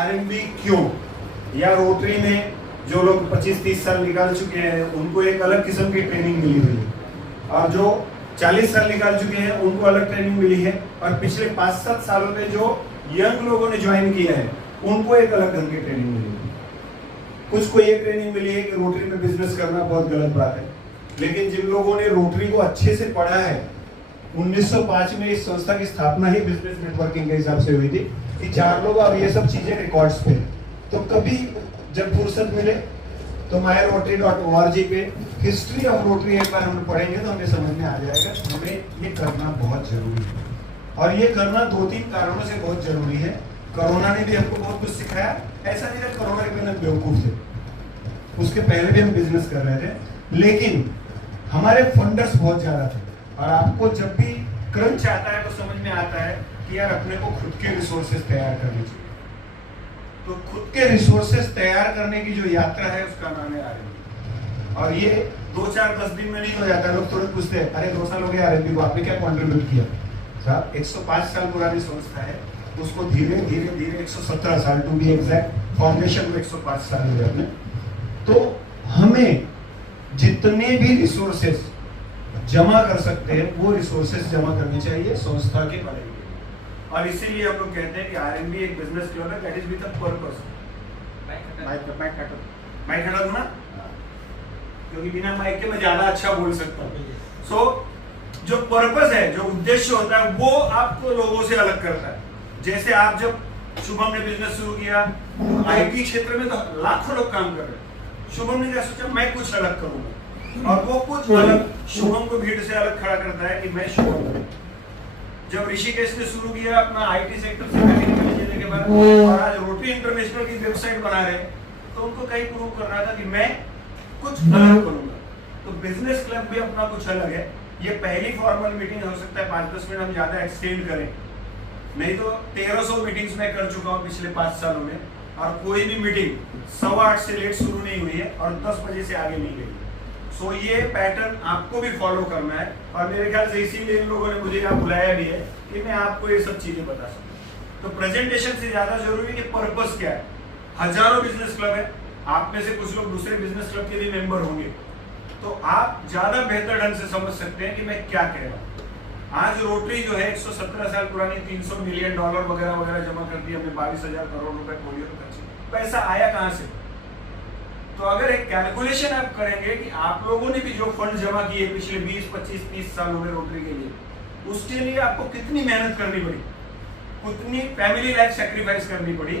RMB क्यों, या rotary में जो लोग 25-30 साल निकाल चुके हैं उनको एक अलग किस्म की ट्रेनिंग मिली हुई है, और जो 40 साल निकाल चुके हैं उनको अलग ट्रेनिंग मिली है, और पिछले 5-7 सालों में जो यंग लोगों ने ज्वाइन किया है उनको एक अलग ढंग की ट्रेनिंग मिली है। कुछ को ये ट्रेनिंग मिली है कि रोटरी में बिजनेस करना बहुत गलत बात है, लेकिन जिन लोगों ने रोटरी को अच्छे से पढ़ा है, 1905 में इस संस्था की स्थापना ही बिजनेस नेटवर्किंग के हिसाब से हुई थी कि 4 लोग और ये सब चीजें रिकॉर्ड्स पे, तो कभी जब फुर्सत मिले तो myrotary.org पे हिस्ट्री ऑफ रोटरी एक बार हम पढ़ेंगे तो हमें समझ में आ जाएगा। हमें ये करना बहुत जरूरी है, और ये करना 2-3 कारणों से बहुत जरूरी है। कोरोना ने भी हमको बहुत कुछ सिखाया, ऐसा नहीं है कोरोना के पहले बेवकूफ थे, उसके पहले भी हम बिजनेस कर रहे थे, लेकिन हमारे फंडर्स बहुत ज्यादा थे। और आपको जब भी क्रंच आता है तो समझ में आता है कि यार अपने को खुद के रिसोर्सेज तैयार करने चाहिए। तो खुद के रिसोर्सेज तैयार करने की जो यात्रा है उसका नाम है आरएमबी, और ये 2-4-10 दिन में नहीं हो जाता। लोग तुरंत पूछते हैं, अरे 2 साल हो गए आरएमबी को, आपने क्या कॉन्ट्रीब्यूट किया? साहब 105 साल पुरानी संस्था है, उसको धीरे धीरे 117 साल टू बी एग्जैक्ट, फाउंडेशन को 105 साल हो गए। तो हमें जितने भी रिसोर्सेस जमा कर सकते हैं वो रिसोर्सेस जमा करने चाहिए संस्था के भले के लिए। और इसीलिए हम लोग कहते हैं कि आरएमबी एक बिजनेस क्लब है that is with a purpose. Mic हटा दूं ना, क्योंकि बिना माइक के मैं ज्यादा अच्छा बोल सकता हूँ। सो जो पर्पस है, जो उद्देश्य होता है, वो आपको लोगों से अलग करता है। जैसे आप जब शुभम ने बिजनेस शुरू किया, आईटी क्षेत्र में तो लाखों लोग काम कर रहे हैं, शुभम ने क्या सोचा, मैं कुछ अलग करूंगा, और वो कुछ अलग शुभम को भीड़ से अलग खड़ा करता है कि मैं शुभम हूं। जब ऋषिकेश ने शुरू किया अपना आईटी सेक्टर से मैनेजमेंट लेने के बाद, और आज रोटरी इंटरनेशनल की वेबसाइट बना रहे हैं, तो उनको कहीं प्रूव करना था कि मैं कुछ अलग करूंगा। तो बिजनेस क्लब भी अपना कुछ अलग है। ये पहली फॉर्मल मीटिंग हो सकता है 5-10 मिनट हम ज्यादा एक्सटेंड करें, नहीं तो 1300 मीटिंग्स मैं कर चुका हूं पिछले 5 सालों में, और कोई भी मीटिंग 8:15 से लेट शुरू नहीं हुई है और 10 बजे से आगे नहीं गई। सो ये पैटर्न आपको भी फॉलो करना है, और मेरे ख्याल से इसीलिए इन लोगों ने मुझे यहाँ बुलाया भी है कि मैं आपको ये सब चीजें बता सकूं। तो प्रेजेंटेशन से ज्यादा जरूरी है कि पर्पस क्या है। हजारों बिजनेस क्लब है, आप में से कुछ लोग दूसरे बिजनेस क्लब के भी मेंबर होंगे, तो आप ज्यादा बेहतर ढंग से समझ सकते हैं कि मैं क्या कह रहा हूँ। आज रोटरी जो है 117 साल पुरानी, $300 मिलियन वगैरह वगैरह जमा कर दिया, हमें 22,000 करोड़ रुपए पोलियो पे खर्च। पैसा आया कहां से? तो अगर एक कैलकुलेशन आप करेंगे कि आप लोगों ने भी जो फंड जमा किए पिछले 20, 25, 30 सालों में रोटरी के लिए, उसके लिए आपको कितनी मेहनत करनी पड़ी, कितनी फैमिली लाइफ सेक्रीफाइस करनी पड़ी,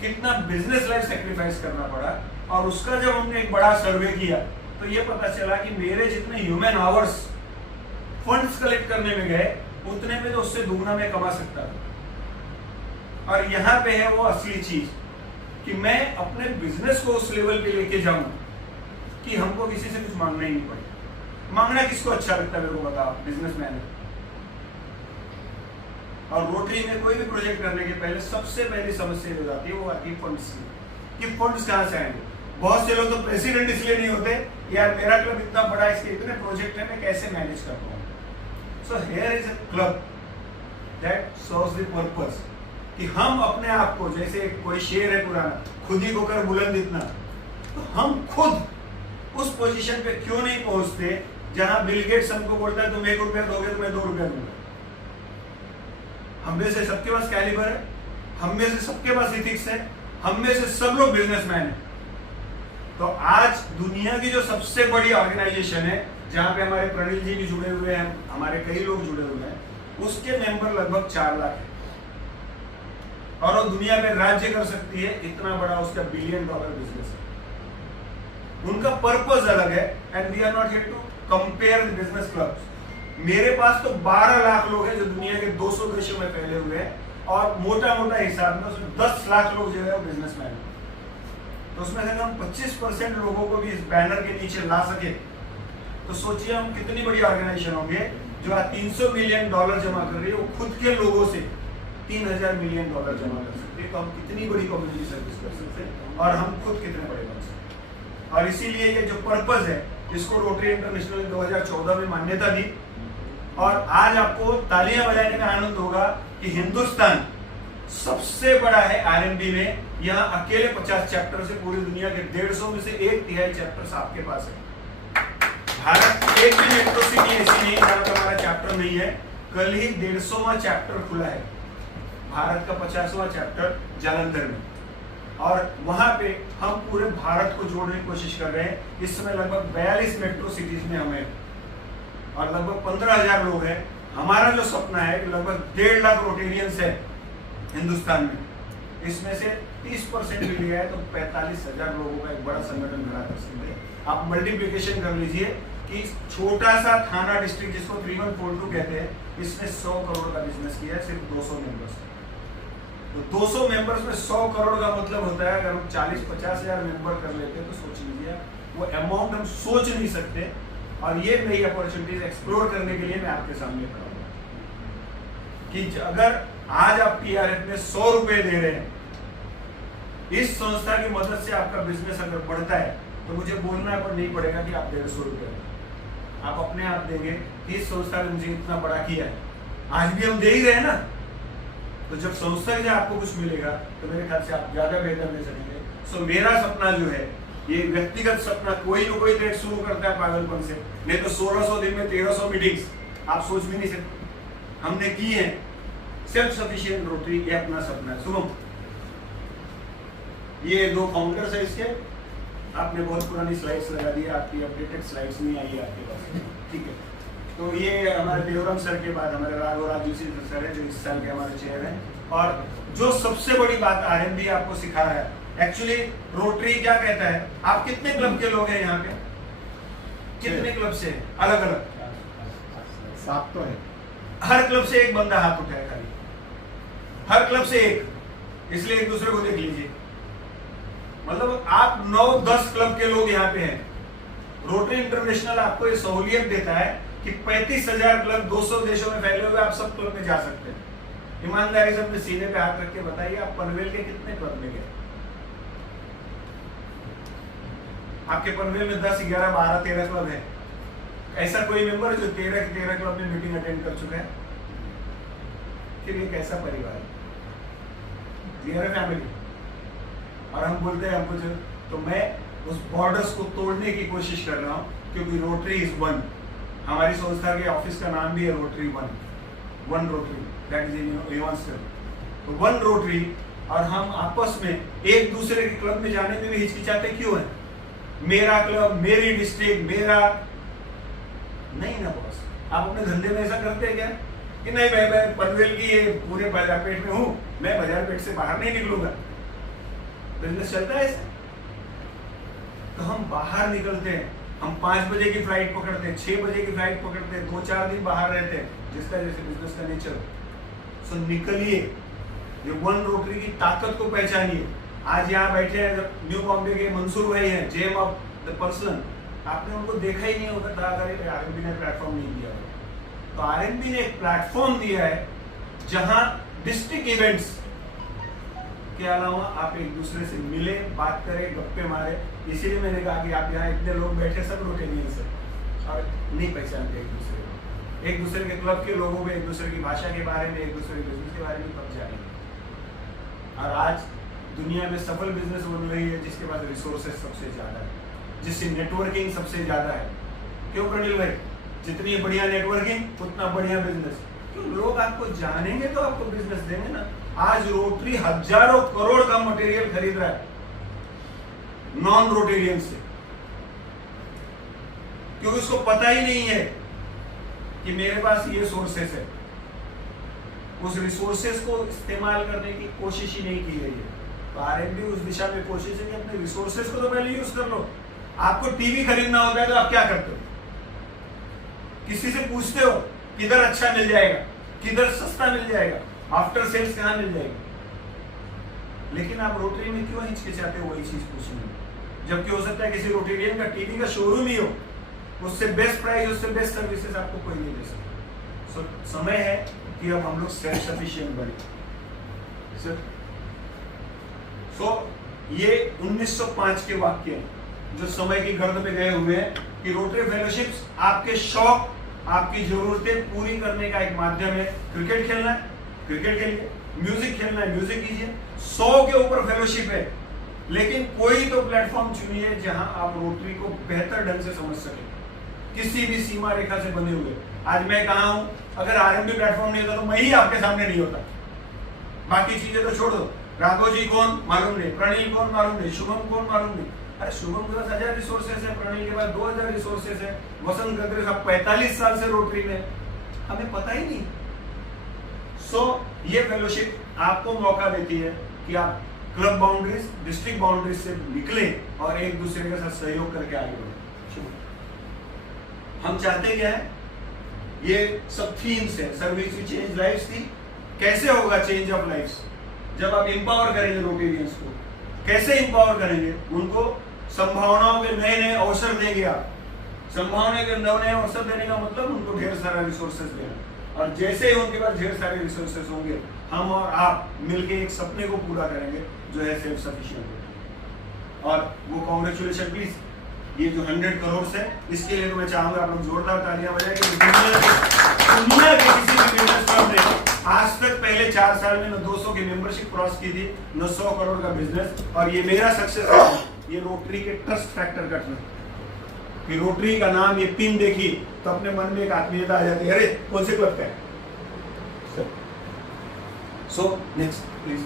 कितना बिजनेस लाइफ सेक्रीफाइस करना पड़ा। और उसका जब हमने एक बड़ा सर्वे किया तो ये पता चला कि मेरे जितने ह्यूमन आवर्स फंड्स कलेक्ट करने में गए, उतने में तो उससे दुगना में कमा सकता था। और यहाँ पे है वो असली चीज कि मैं अपने बिजनेस को उस लेवल पे लेके जाऊं कि हमको किसी से कुछ मांगना ही नहीं पड़े। मांगना किसको अच्छा लगता है मेरे को बताओ, बिजनेसमैन है। और रोटरी में कोई भी प्रोजेक्ट करने के पहले सबसे पहली समस्या जो आती है वो आती है फंड्स की, कि फंड्स कहाँ से आएंगे। बहुत से लोग तो प्रेसिडेंट इसलिए नहीं होते, यार मेरा क्लब इतना बड़ा है, इसके इतने प्रोजेक्ट है, मैं कैसे मैनेज कर पाऊँ। So here is a club that serves the purpose कि हम अपने आप को, जैसे कोई शेर है पुराना, खुद ही को कर बुलंद इतना, तो हम खुद उस पोजीशन पे क्यों नहीं पहुंचते जहां बिल गेट्स हमको बोलता है तुम ₹1 दोगे तो मैं ₹2 दूंगा। हम में से सबके पास कैलिबर है, हम में से सबके पास इथिक्स है, हम में से सब लोग बिजनेसमैन है। तो आज दुनिया की जो सबसे बड़ी ऑर्गेनाइजेशन है, जहां पे हमारे प्रणील जी भी जुड़े हुए हैं, हमारे कई लोग जुड़े हुए हैं, उसके मेंबर लगभग 4 लाख है, और वो दुनिया में राज्य कर सकती है, इतना बड़ा उसका $1 बिलियन बिजनेस है। उनका पर्पस अलग है, and we are not here to compare the business clubs. मेरे पास तो 12 लाख लोग हैं जो दुनिया के 200 देशों में फैले हुए हैं, और मोटा मोटा हिसाब में उसमें 10 लाख लोग जो है वो बिजनेसमैन है। तो उसमें से हम 25% लोगों को भी इस बैनर के नीचे ला सके, तो सोचिए हम कितनी बड़ी ऑर्गेनाइजेशन होंगे जो आज $300 मिलियन जमा कर रही है, वो खुद के लोगों से $3,000 मिलियन जमा कर सकते हैं। तो हम कितनी बड़ी कम्युनिटी सर्विस कर सकते हैं, और हम खुद कितने बड़े बन सकते हैं। और इसीलिए ये जो पर्पस है, इसको रोटरी इंटरनेशनल 2014 में मान्यता दी, और आज आपको तालियां बजाने में आनंद होगा कि हिंदुस्तान सबसे बड़ा है आरएमबी में। यहाँ अकेले 50 चैप्टर से पूरी दुनिया के 150 में से 1/3 चैप्टर्स आपके पास है। भारत की एक भी मेट्रो सिटी ऐसी नहीं जहां पर हमारा चैप्टर नहीं है। कल ही 150वां चैप्टर खुला है, भारत का 50वां चैप्टर जालंधर में, और वहां पे हम पूरे भारत को जोड़ने की कोशिश कर रहे हैं। इस समय लगभग 42 मेट्रो सिटीज में हमें और लगभग 15,000 लोग हैं। हमारा जो सपना है कि लगभग 1.5 लाख रोटेरियंस है हिंदुस्तान में, इसमें से 30% भी लिया है तो 45,000 लोगों का एक बड़ा संगठन खड़ा कर सकते हैं। आप मल्टीप्लिकेशन कर लीजिए कि छोटा सा थाना डिस्ट्रिक्ट जिसको 3142 कहते हैं, इसने 100 करोड़ का बिजनेस किया है सिर्फ 200 मेंबर्स। तो 200 मेंबर्स में 100 करोड़ का मतलब होता है अगर हम 40-50 हजार मेंबर कर लेते हैं तो सोच लीजिए वो अमाउंट हम सोच नहीं सकते। और ये नई अपॉर्चुनिटीज एक्सप्लोर करने के लिए मैं आपके सामने खड़ा हूं कि अगर आज आप टीआरएफ में 100 रुपए दे रहे हैं, इस संस्था की मदद से आपका बिजनेस अगर बढ़ता है तो मुझे बोलना पर नहीं पड़ेगा कि आप 150 रुपए आप अपने आप देंगे कि इस संस्था ने मुझे इतना बड़ा किया है। आज भी हम दे ही रहे हैं ना, तो जब संस्था से आपको कुछ मिलेगा तो मेरे ख्याल से आप ज्यादा बेहतर दे सकेंगे। सो मेरा सपना जो है, ये व्यक्तिगत सपना, कोई ना कोई ट्रेड शुरू करता है पागलपन से, नहीं तो 1600 दिन में 1300 मीटिंग्स आप सोच भी नहीं सकते हमने की है। सेल्फ सफिशिएंट रोटरी ये अपना सपना है। शुभम, ये 2 काउंटर्स है इसके, आपने बहुत पुरानी स्लाइड्स लगा दी, आपकी अपडेटेड स्लाइड्स नहीं आई है आपके पास, ठीक है। तो ये हमारे देवराम सर के बाद हमारे राघवराज जोशी सर है जो इस साल के हमारे चेयर हैं। और जो सबसे बड़ी बात आरएमबी आपको सिखा रहा है, एक्चुअली रोटरी क्या कहता है, आप कितने क्लब के लोग हैं यहाँ पे, कितने क्लब से अलग अलग? 7 तो है। हर क्लब से एक बंदा हाथ उठाया खाली, हर क्लब से एक, इसलिए एक दूसरे को देख लीजिए। मतलब आप 9-10 क्लब के लोग यहाँ पे हैं। रोटरी इंटरनेशनल आपको ये सहूलियत देता है कि 35,000 क्लब 200 देशों में फैले हुए, आप सब क्लब में जा सकते हैं। ईमानदारी से अपने सीने पे हाथ रख के बताइए आप पनवेल के कितने क्लब में गए? आपके पनवेल में 10, 11, 12, 13 क्लब है। ऐसा कोई मेंबर जो 13 क्लब में मीटिंग अटेंड कर चुका है? फिर ये कैसा परिवार है? फैमिली। और हम बोलते हैं हमको जो, तो मैं उस बॉर्डर्स को तोड़ने की कोशिश कर रहा हूं क्योंकि रोटरी इज वन। हमारी संस्था के ऑफिस का नाम भी है rotary one rotary, that is इन तो वन रोटरी। और हम आपस में एक दूसरे के क्लब में जाने में भी हिचकिचाते क्यों है? मेरा क्लब, मेरी डिस्ट्रिक्ट, मेरा नहीं ना बॉस। आप अपने धंधे में ऐसा करते हैं क्या कि नहीं भाई मैं पनवेल की ये पूरे बाजारपेट में हूं, मैं बाजारपेट से बाहर नहीं निकलूंगा। बिजनेस चलता है ऐसे। तो हम बाहर निकलते हैं, हम 5 बजे की फ्लाइट पकड़ते हैं, 6 बजे की फ्लाइट पकड़ते हैं, 2-4 दिन बाहर रहते हैं, जिसका जैसे बिजनेस का नेचर। सो निकलिए, ये वन रोटरी की ताकत को पहचानिए। आज यहाँ बैठे हैं न्यू बॉम्बे के मंसूर भाई हैं, जेम ऑफ द पर्सन, आपने उनको देखा ही नहीं होता था अगर आरएमबी ने प्लेटफॉर्म नहीं दिया। तो आरएमबी ने एक प्लेटफॉर्म दिया है जहां डिस्ट्रिक्ट इवेंट्स के अलावा आप एक दूसरे से मिले, बात करें, गप्पे मारे। इसीलिए मैंने कहा कि आप यहाँ इतने लोग बैठे सब रोटेरियंस हैं और नहीं पहचानते एक दूसरे के क्लब के लोगों में, एक दूसरे की भाषा के बारे में, एक दूसरे के बिजनेस के बारे में कब जानेंगे। और आज दुनिया में सफल बिजनेस बन रही है जिसके पास रिसोर्सेज सबसे ज्यादा है, जिससे नेटवर्किंग सबसे ज्यादा है। क्यों प्रणील भाई? जितनी बढ़िया नेटवर्किंग उतना बढ़िया बिजनेस। क्यों? लोग आपको जानेंगे तो आपको बिजनेस देंगे ना। आज रोटरी हजारों करोड़ का मटेरियल खरीद रहा है नॉन रोटेरियन से, क्योंकि उसको पता ही नहीं है कि मेरे पास ये सोर्सेस है। उस रिसोर्सेस को इस्तेमाल करने की कोशिश ही नहीं की गई है। तो आरएमबी उस दिशा में कोशिश है कि अपने रिसोर्सेस को तो पहले यूज कर लो। आपको टीवी खरीदना होता है तो आप क्या करते हो? किसी से पूछते हो किधर अच्छा मिल जाएगा, किधर सस्ता मिल जाएगा, आफ्टर सेल्स कहां मिल जाएगी। लेकिन आप रोटरी में क्यों हिचकिचाते हो वही चीज पूछने में? जबकि हो सकता है किसी रोटेरियन का टीवी का शोरूम ही हो, उससे बेस्ट प्राइस, उससे बेस्ट सर्विसेज आपको कोई नहीं दे सकता। सो समय है कि अब हम लोग सेल्फ सफिशिएंट बने। सो ये 1905 के वाक्य हैं जो समय की गर्द में गए हुए हैं कि रोटरी फेलोशिप्स आपके शौक, आपकी जरूरतें पूरी करने का एक माध्यम है। क्रिकेट खेलना है, क्रिकेट खेलिए, म्यूजिक खेलना है म्यूजिक कीजिए, 100 के ऊपर फेलोशिप है, लेकिन कोई तो प्लेटफॉर्म चुनिए जहां आप रोटरी को बेहतर ढंग से समझ सके, किसी भी सीमा रेखा से बने हुए। आज मैं कहा हूं, अगर आरएमबी प्लेटफॉर्म नहीं होता तो मैं ही आपके सामने नहीं होता। बाकी चीजें तो छोड़ दो, राघव जी कौन मालूम नहीं, प्रणील कौन मालूम नहीं, शुभम कौन मालूम नहीं। अरे शुभम के पास 1000 रिसोर्सेस है, प्रणील के पास 2000 रिसोर्सेस है, वसंत गद्रे साहब 45 साल से रोटरी में, हमें पता ही नहीं। सो ये फेलोशिप आपको मौका देती है कि आप क्लब बाउंड्रीज, डिस्ट्रिक्ट बाउंड्रीज से निकले और एक दूसरे के साथ सहयोग करके आगे बढ़े। हम चाहते क्या है, ये सब थीम्स है, सर्विस टू चेंज लाइफ्स थी। कैसे होगा चेंज ऑफ लाइफ्स? जब आप एम्पावर करेंगे रोटेरियंस को। कैसे एम्पावर करेंगे? उनको संभावनाओं के नए नए अवसर देंगे आप। संभावना के नए अवसर देने का मतलब उनको ढेर सारा रिसोर्सेज देना, और जैसे ही उनके पास ढेर सारे रिसोर्सेज होंगे, हम और आप मिलके एक सपने को पूरा करेंगे जो है सेल्फ सफिशिएंट। और वो कांग्रेचुलेशन प्लीज, ये जो 100 करोड़ है, इसके लिए तो मैं चाहूंगा आप लोग जोरदार तालियां बजाएं कि दुनिया के किसी भी बिजनेस फर्म ने आज तक पहले 4 साल में न 200 की मेंबरशिप क्रॉस की थी, न 100 करोड़ का बिजनेस। और ये मेरा सक्सेस है, ये रोटरी के ट्रस्ट फैक्टर का ट्रस्ट। कि रोटरी का नाम ये पिन देखी तो अपने मन में एक आत्मीयता आ जाती है, अरे कौन से क्लब का है। So next please.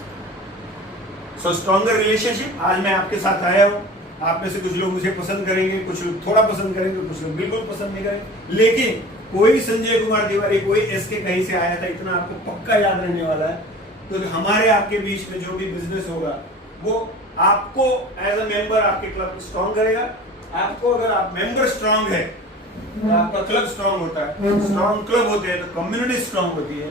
So stronger relationship, आज मैं आपके साथ आया हूं। आप में से कुछ लोग मुझे पसंद करेंगे, कुछ लोग थोड़ा पसंद करेंगे, कुछ लोग बिल्कुल पसंद नहीं करेंगे, लेकिन कोई संजय कुमार तिवारी, कोई एसके कहीं से आया था, इतना आपको पक्का याद रहने वाला है। तो हमारे आपके बीच में जो भी बिजनेस होगा वो आपको एज अ मेंबर आपके क्लब स्ट्रॉन्ग करेगा। आपको अगर आप मेंबर स्ट्रॉन्ग है तो आपका क्लब स्ट्रॉन्ग होता है। स्ट्रॉन्ग क्लब होते हैं तो कम्युनिटी स्ट्रॉन्ग होती है,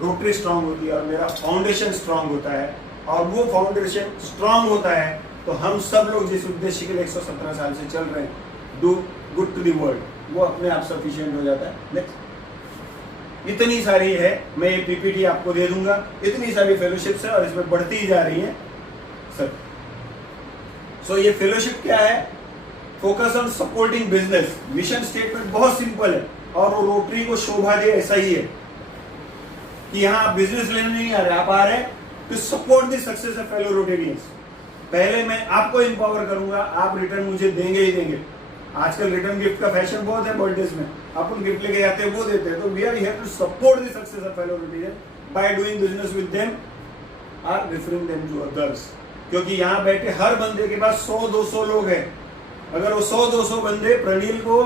रोटरी स्ट्रॉन्ग होती है, और मेरा फाउंडेशन स्ट्रॉन्ग होता है। और वो फाउंडेशन स्ट्रॉन्ग होता है तो हम सब लोग जिस उद्देश्य के लिए 117 साल से चल रहे हैं, do good to the world, वो अपने आप सफिशिएंट हो जाता है। नेक्स्ट। इतनी सारी है, मैं ये पीपीटी आपको दे दूंगा, इतनी सारी फेलोशिप्स है और इसमें बढ़ती ही जा रही है सर। सो ये फेलोशिप क्या है? Focus on supporting business. Mission statement बहुत सिंपल है और वो रोटरी को शोभा दे ऐसा ही है कि यहाँ आप बिजनेस लेने नहीं आ रहे, आप आ रहे हैं to support the success of fellow Rotarians. पहले मैं आपको एम्पावर करूंगा, आप रिटर्न मुझे देंगे ही देंगे। आजकल रिटर्न गिफ्ट का फैशन बहुत है, बर्थडेज में अपन गिफ्ट लेके जाते हैं, वो देते हैं। तो we are here to support the success of fellow Rotarians by doing business with them और रेफरिंग देम टू अदर्स। क्योंकि यहाँ बैठे हर बंदे के पास 100-200 लोग हैं। अगर वो 100-200 बंदे प्रणील को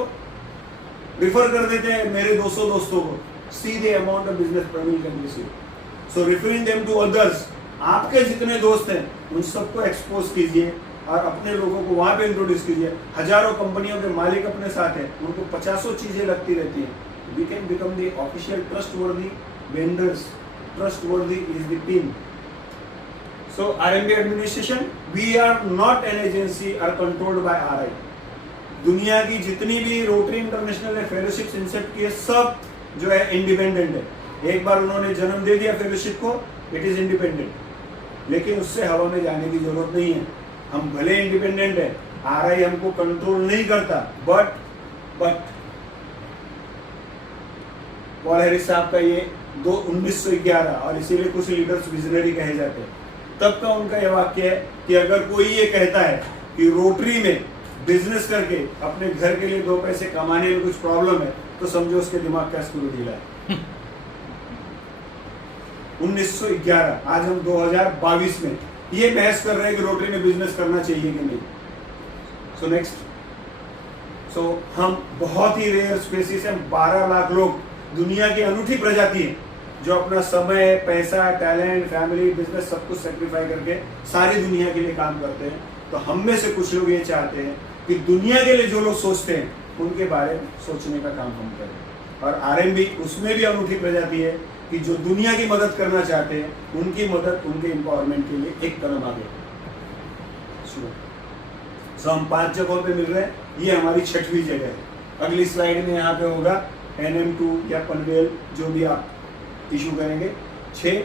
रिफर कर देते हैं मेरे 200 दोस्तों को, सीधे amount of business Pranil can receive. So referring them to others, आपके जितने दोस्त हैं उन सबको एक्सपोज कीजिए और अपने लोगों को वहां पे इंट्रोड्यूस कीजिए। हजारों कंपनियों के मालिक अपने साथ हैं, उनको 50 चीजें लगती रहती हैं। We can become the official trustworthy vendors. Trustworthy is the pin. So RMB administration, we are not an agency or controlled by RI. दुनिया की जितनी भी रोटरी इंटरनेशनल ने फेलोशिप्स इंसेप्ट किए, सब जो है इंडिपेंडेंट है। एक बार उन्होंने जन्म दे दिया फेलोशिप को, इट इज इंडिपेंडेंट। लेकिन उससे हवा में जाने की जरूरत नहीं है। हम भले इंडिपेंडेंट है, RI हमको कंट्रोल नहीं करता, बट पॉल हैरिस साहब का ये 1911, और इसीलिए कुछ लीडर्स विजनरी कहे जाते हैं, तब का उनका यह वाक्य है कि अगर कोई ये कहता है कि रोटरी में बिजनेस करके अपने घर के लिए 2 पैसे कमाने में कुछ प्रॉब्लम है, तो समझो उसके दिमाग का स्क्रू ढीला है। 1911, आज हम 2022 में ये बहस कर रहे हैं कि रोटरी में बिजनेस करना चाहिए कि नहीं। So next. सो हम बहुत ही रेयर स्पेसिस हैं, 12 लाख लोग, दुनिया की अनूठी प्रजाति है जो अपना समय, पैसा, टैलेंट, फैमिली, बिजनेस सब कुछ सेक्रीफाई करके सारी दुनिया के लिए काम करते हैं। तो हम में से कुछ लोग ये चाहते हैं कि दुनिया के लिए जो लोग सोचते हैं उनके बारे में सोचने का काम हम करें। और आरएमबी उसमें भी अनूठी प्रजाति है कि जो दुनिया की मदद करना चाहते हैं, उनकी मदद, उनके एम्पावरमेंट के लिए एक कदम आगे। सो हम 5 जगहों पे मिल रहे हैं, ये हमारी 6वीं जगह है। अगली स्लाइड में यहाँ पे होगा NM2 या पनवेल, जो भी आप इशू करेंगे। 6,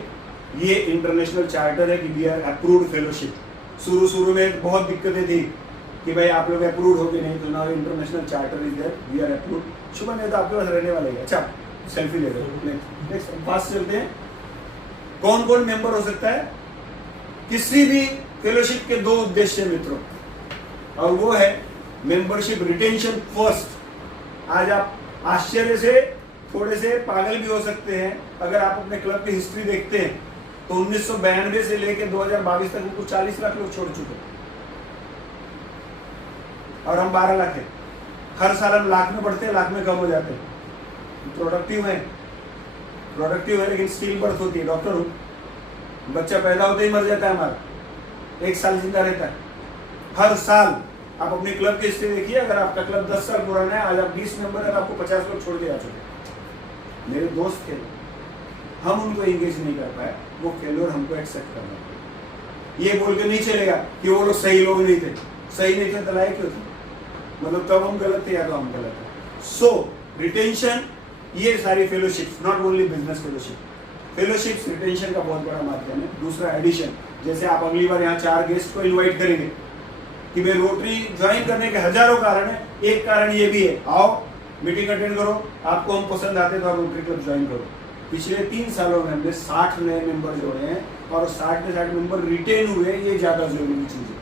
ये इंटरनेशनल चार्टर है कि वी आर अप्रूव्ड फेलोशिप। शुरू में बहुत दिक्कतें थी कि भाई आप लोग अप्रूव्ड हो गए नहीं, तो now international charter is there, we are approved. शुभ नहीं तो आपके पास रहने वाले हैं। अच्छा सेल्फी ले लो। नेक्स्ट फास्ट चलते हैं। कौन कौन मेंबर हो सकता है? किसी भी फेलोशिप के दो उद्देश्य मित्रों, और वो है मेंबरशिप रिटेंशन फर्स्ट। आज आप आश्चर्य से थोड़े से पागल भी हो सकते हैं, अगर आप अपने क्लब की हिस्ट्री देखते हैं तो 1992 से लेकर 2022 तक उनको 40 लाख लोग छोड़ चुके हैं और हम 12 लाख है। हर साल हम लाख में बढ़ते हैं, लाख में कम हो जाते हैं। प्रोडक्टिव है लेकिन स्टील बर्थ होती है। डॉक्टर हूँ, बच्चा पैदा होते ही मर जाता है हमारा, 1 साल जिंदा रहता है। हर साल आप अपने क्लब की हिस्ट्री देखिए, अगर आपका क्लब 10 साल पुराना है, आज आप 20 मेंबर है, आपको 50 लोग छोड़ के आ चुके। मेरे दोस्त थे, हम उनको एंगेज नहीं कर पाए, वो फेल्योर हमको एक्सेप्ट करना पड़ा। ये बोल के नहीं चलेगा कि वो लोग सही लोग नहीं थे, सही नहीं थे तो लायक क्यों थे? मतलब तब हम गलत थे या तो हम गलत थे। सो रिटेंशन, ये सारी fellowships, not only business fellowship, fellowships retention का बहुत बड़ा माध्यम है। दूसरा एडिशन, जैसे आप अगली बार यहाँ 4 गेस्ट को इन्वाइट करेंगे कि भाई रोटरी ज्वाइन करने के हजारों कारण है, एक कारण ये भी है, आओ मीटिंग अटेंड करो, आपको हम पसंद आते तो आप रोटरी क्लब ज्वाइन करो। पिछले 3 सालों में हमने 60 नए मेंबर जोड़े हैं और 60 के 60 मेंबर रिटेन हुए, ये ज्यादा जरूरी चीज है।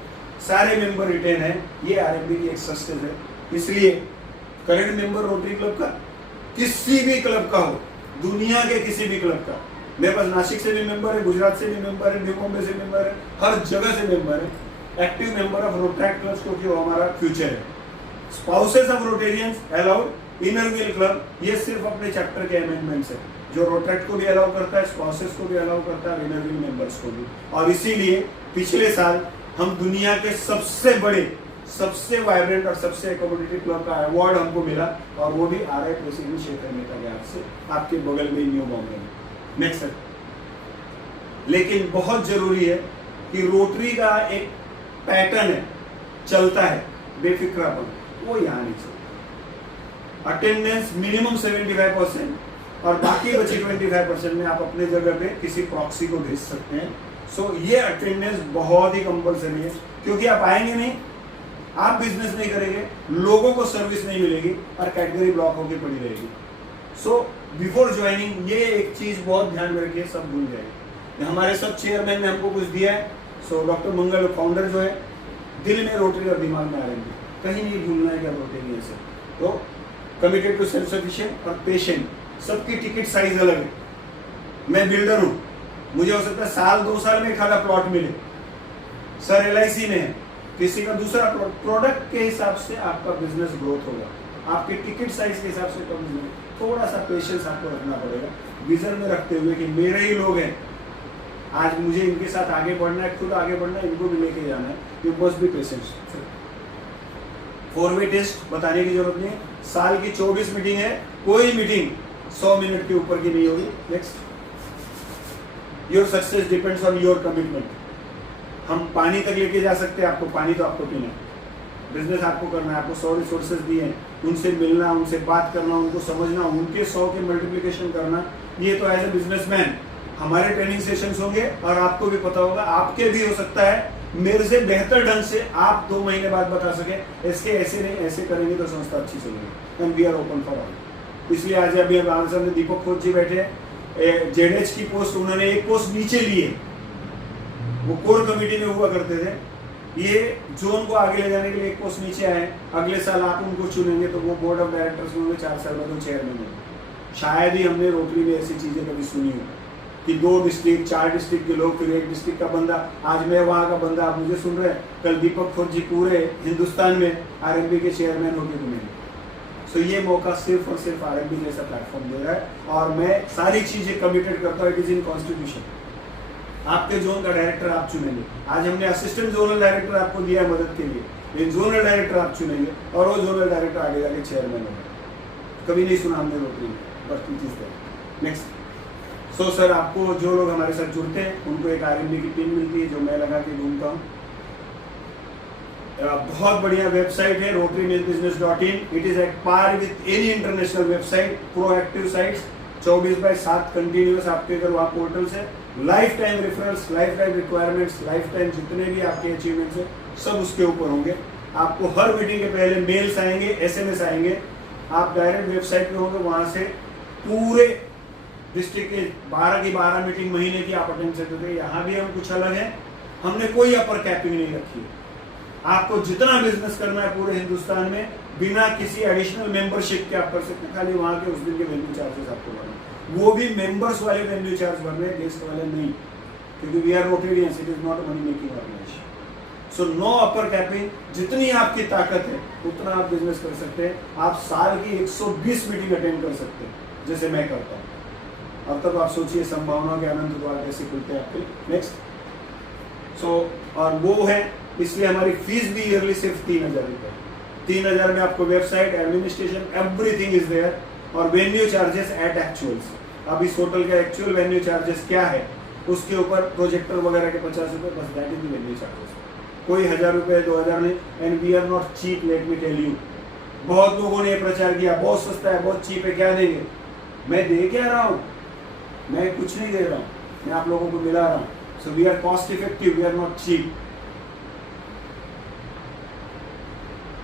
सारे मेंबर रिटेन है, ये आरएमबी की एक सक्सेस है। इसलिए करंट मेंबर रोटरी क्लब का, किसी भी क्लब का हो, दुनिया के किसी भी क्लब का, मेरे पास नासिक से भी मेंबर है, गुजरात से भी मेंबर है, न्यू बॉम्बे से मेंबर है, हर जगह से मेंबर है। Active member of Rotaract club, क्योंकि वो हमारा फ्यूचर है। Spouses of Rotarians allowed, inner wheel club, ये सिर्फ अपने चैप्टर के अमेंडमेंट्स है, जो रोटरैक्ट को भी अलाउ करता है, स्पाउसेस को भी अलाउ करता है, इनर व्हील मेंबर्स को भी। और इसीलिए पिछले साल हम दुनिया के सबसे बड़े, सबसे वाइब्रेंट और सबसे एकोमोडेटिव क्लब का अवार्ड हमको मिला, और वो भी आरआई प्रेसिडेंट शेखर मेहता के हाथ से, आपके बगल में न्यू बॉम्बे में। नेक्स्ट है, लेकिन बहुत जरूरी है कि रोटरी का एक पैटर्न है, चलता है, बेफिक्रापन, वो यहाँ नहीं चलता। अटेंडेंस मिनिमम 75% और बाकी बचे 25% में आप अपने जगह पे किसी प्रॉक्सी को भेज सकते हैं। सो ये अटेंडेंस बहुत ही कंपलसरी है, क्योंकि आप आएंगे नहीं, आप बिजनेस नहीं करेंगे, लोगों को सर्विस नहीं मिलेगी और कैटेगरी ब्लॉक होकर पड़ी रहेगी। सो बिफोर ज्वाइनिंग ये एक चीज बहुत ध्यान में रखिए, सब भूल जाएंगे। हमारे सब चेयरमैन ने हमको कुछ दिया है। सो डॉक्टर मंगल फाउंडर जो है, दिल में रोटरी और दिमाग में आरएमबी, कहीं नहीं भूलना है क्या रोटरी से। तो कमिटेड टू सेल्फ सफिशिएंट और पेशेंट, सबकी टिकट साइज अलग है। मैं बिल्डर हूँ, मुझे हो सकता है साल 2 साल में एक आधा प्लॉट मिले, सर एलआईसी में है, किसी का दूसरा प्लॉट। प्रोडक्ट के हिसाब से आपका बिजनेस ग्रोथ होगा, आपके टिकट साइज के हिसाब से कम, थोड़ा सा पेशेंस आपको रखना पड़ेगा, विजन में रखते हुए कि मेरे ही लोग हैं, आज मुझे इनके साथ आगे बढ़ना है, खुद आगे बढ़ना है, इनको भी लेके जाना है। You must be patient. 4-वे टेस्ट बताने की जरूरत नहीं है, साल की 24 मीटिंग है, कोई मीटिंग 100 मिनट के ऊपर की नहीं होगी। Next, your success depends on your commitment. हम पानी तक लेके जा सकते हैं आपको, पानी तो आपको पीना है, बिजनेस आपको करना है, आपको 100 रिसोर्सेज दिए हैं, उनसे मिलना, उनसे बात करना, उनको समझना, उनके 100 के मल्टीप्लिकेशन करना, ये तो एज ए बिजनेसमैन हमारे ट्रेनिंग सेशंस होंगे और आपको भी पता होगा, आपके भी हो सकता है मेरे से बेहतर ढंग से आप 2 महीने बाद बता सके इसके ऐसे नहीं, ऐसे करेंगे तो संस्था अच्छी चलेगी। And we are open for all. इसलिए आज अभी हमारे सामने दीपक खोज जी बैठे हैं, जेडएच की पोस्ट उन्होंने एक पोस्ट नीचे ली है, वो कोर कमेटी में हुआ करते थे, ये जोन को आगे ले जाने के लिए एक पोस्ट नीचे आए। अगले साल आप उनको चुनेंगे तो वो बोर्ड ऑफ डायरेक्टर्स में होंगे, 4 साल बाद वो चेयरमैन होंगे। शायद ही हमने रोटरी में ऐसी चीजें कभी सुनी हो कि 2 डिस्ट्रिक्ट 4 डिस्ट्रिक्ट के लोग, फिर 1 डिस्ट्रिक्ट का बंदा, आज मैं वहाँ का बंदा, आप मुझे सुन रहे हैं, कल दीपक खोज जी पूरे हिंदुस्तान में आरएमबी के चेयरमैन होकर घूमेंगे। सो ये मौका सिर्फ और सिर्फ आरएमबी जैसा प्लेटफॉर्म दे रहा है, और मैं सारी चीजें कमिटेड करता हूँ, इट इज इन कॉन्स्टिट्यूशन। आपके जोन का डायरेक्टर आप चुनेंगे, आज हमने असिस्टेंट जोनल डायरेक्टर आपको दिया है मदद के लिए, लेकिन जोनल डायरेक्टर आप चुनेंगे और वो जोनल डायरेक्टर आगे जाके चेयरमैन होगा। कभी नहीं सुना हमने रोटरी में, but it is there. Next, so sir आपको जो लोग हमारे साथ जुड़ते हैं उनको एक आरएमबी की टीम मिलती है जो मैं लगा के घूमता हूँ। बहुत बढ़िया वेबसाइट है rotarymainbusiness.in। It is at par with any international website, proactive sites, 24/7 continuous आपके अगर वहाँ पोर्टल्स है, lifetime referrals, lifetime requirements, lifetime जितने भी आपके अचीवमेंट्स है सब उसके ऊपर होंगे। आपको हर मीटिंग के पहले मेल्स आएंगे, SMS आएंगे, आप डायरेक्ट वेबसाइट पे होंगे, वहां से पूरे डिस्ट्रिक्ट के 12 की 12 मीटिंग महीने की आप अटेंड करते थे। यहाँ भी हम कुछ अलग है, हमने कोई अपर कैपिंग नहीं रखी है। आपको जितना बिजनेस करना है पूरे हिंदुस्तान में बिना किसी एडिशनल मेंबरशिप के आप कर सकते हैं। खाली वहाँ के उस दिन के वेन्यू चार्जेस आपको भरना, वो भी मेंबर्स वाले वेन्यू चार्ज भर रहे हैं, गेस्ट वाले नहीं, क्योंकि we are Rotarians, it is not money making organisation. So no upper capping, जितनी आपकी ताकत है उतना आप बिजनेस कर सकते हैं। आप साल की 120 मीटिंग अटेंड कर सकते हैं, जैसे मैं करता हूँ। अब तक आप सोचिए संभावनाओं के अनंत द्वार कैसे खुलते हैं आपके। नेक्स्ट और वो है, इसलिए हमारी फीस भी ईयरली सिर्फ 3,000 रुपये। 3,000 में आपको website, administration, everything is there, और वेन्यू चार्जेस एट एक्चुअल्स। अब इस होटल का एक्चुअल वेन्यू चार्जेस क्या है, उसके ऊपर प्रोजेक्टर वगैरह के 50 रुपये, बस that is the venue charges. कोई 1,000 रुपये 2,000 नहीं। And we are not cheap, let me tell you. बहुत लोगों ने प्रचार किया बहुत सस्ता है, बहुत चीप है, क्या देंगे। मैं दे क्या रहा हूँ, मैं कुछ नहीं दे रहा हूँ, मैं आप लोगों को मिला रहा हूँ। So we are cost effective, we are not cheap.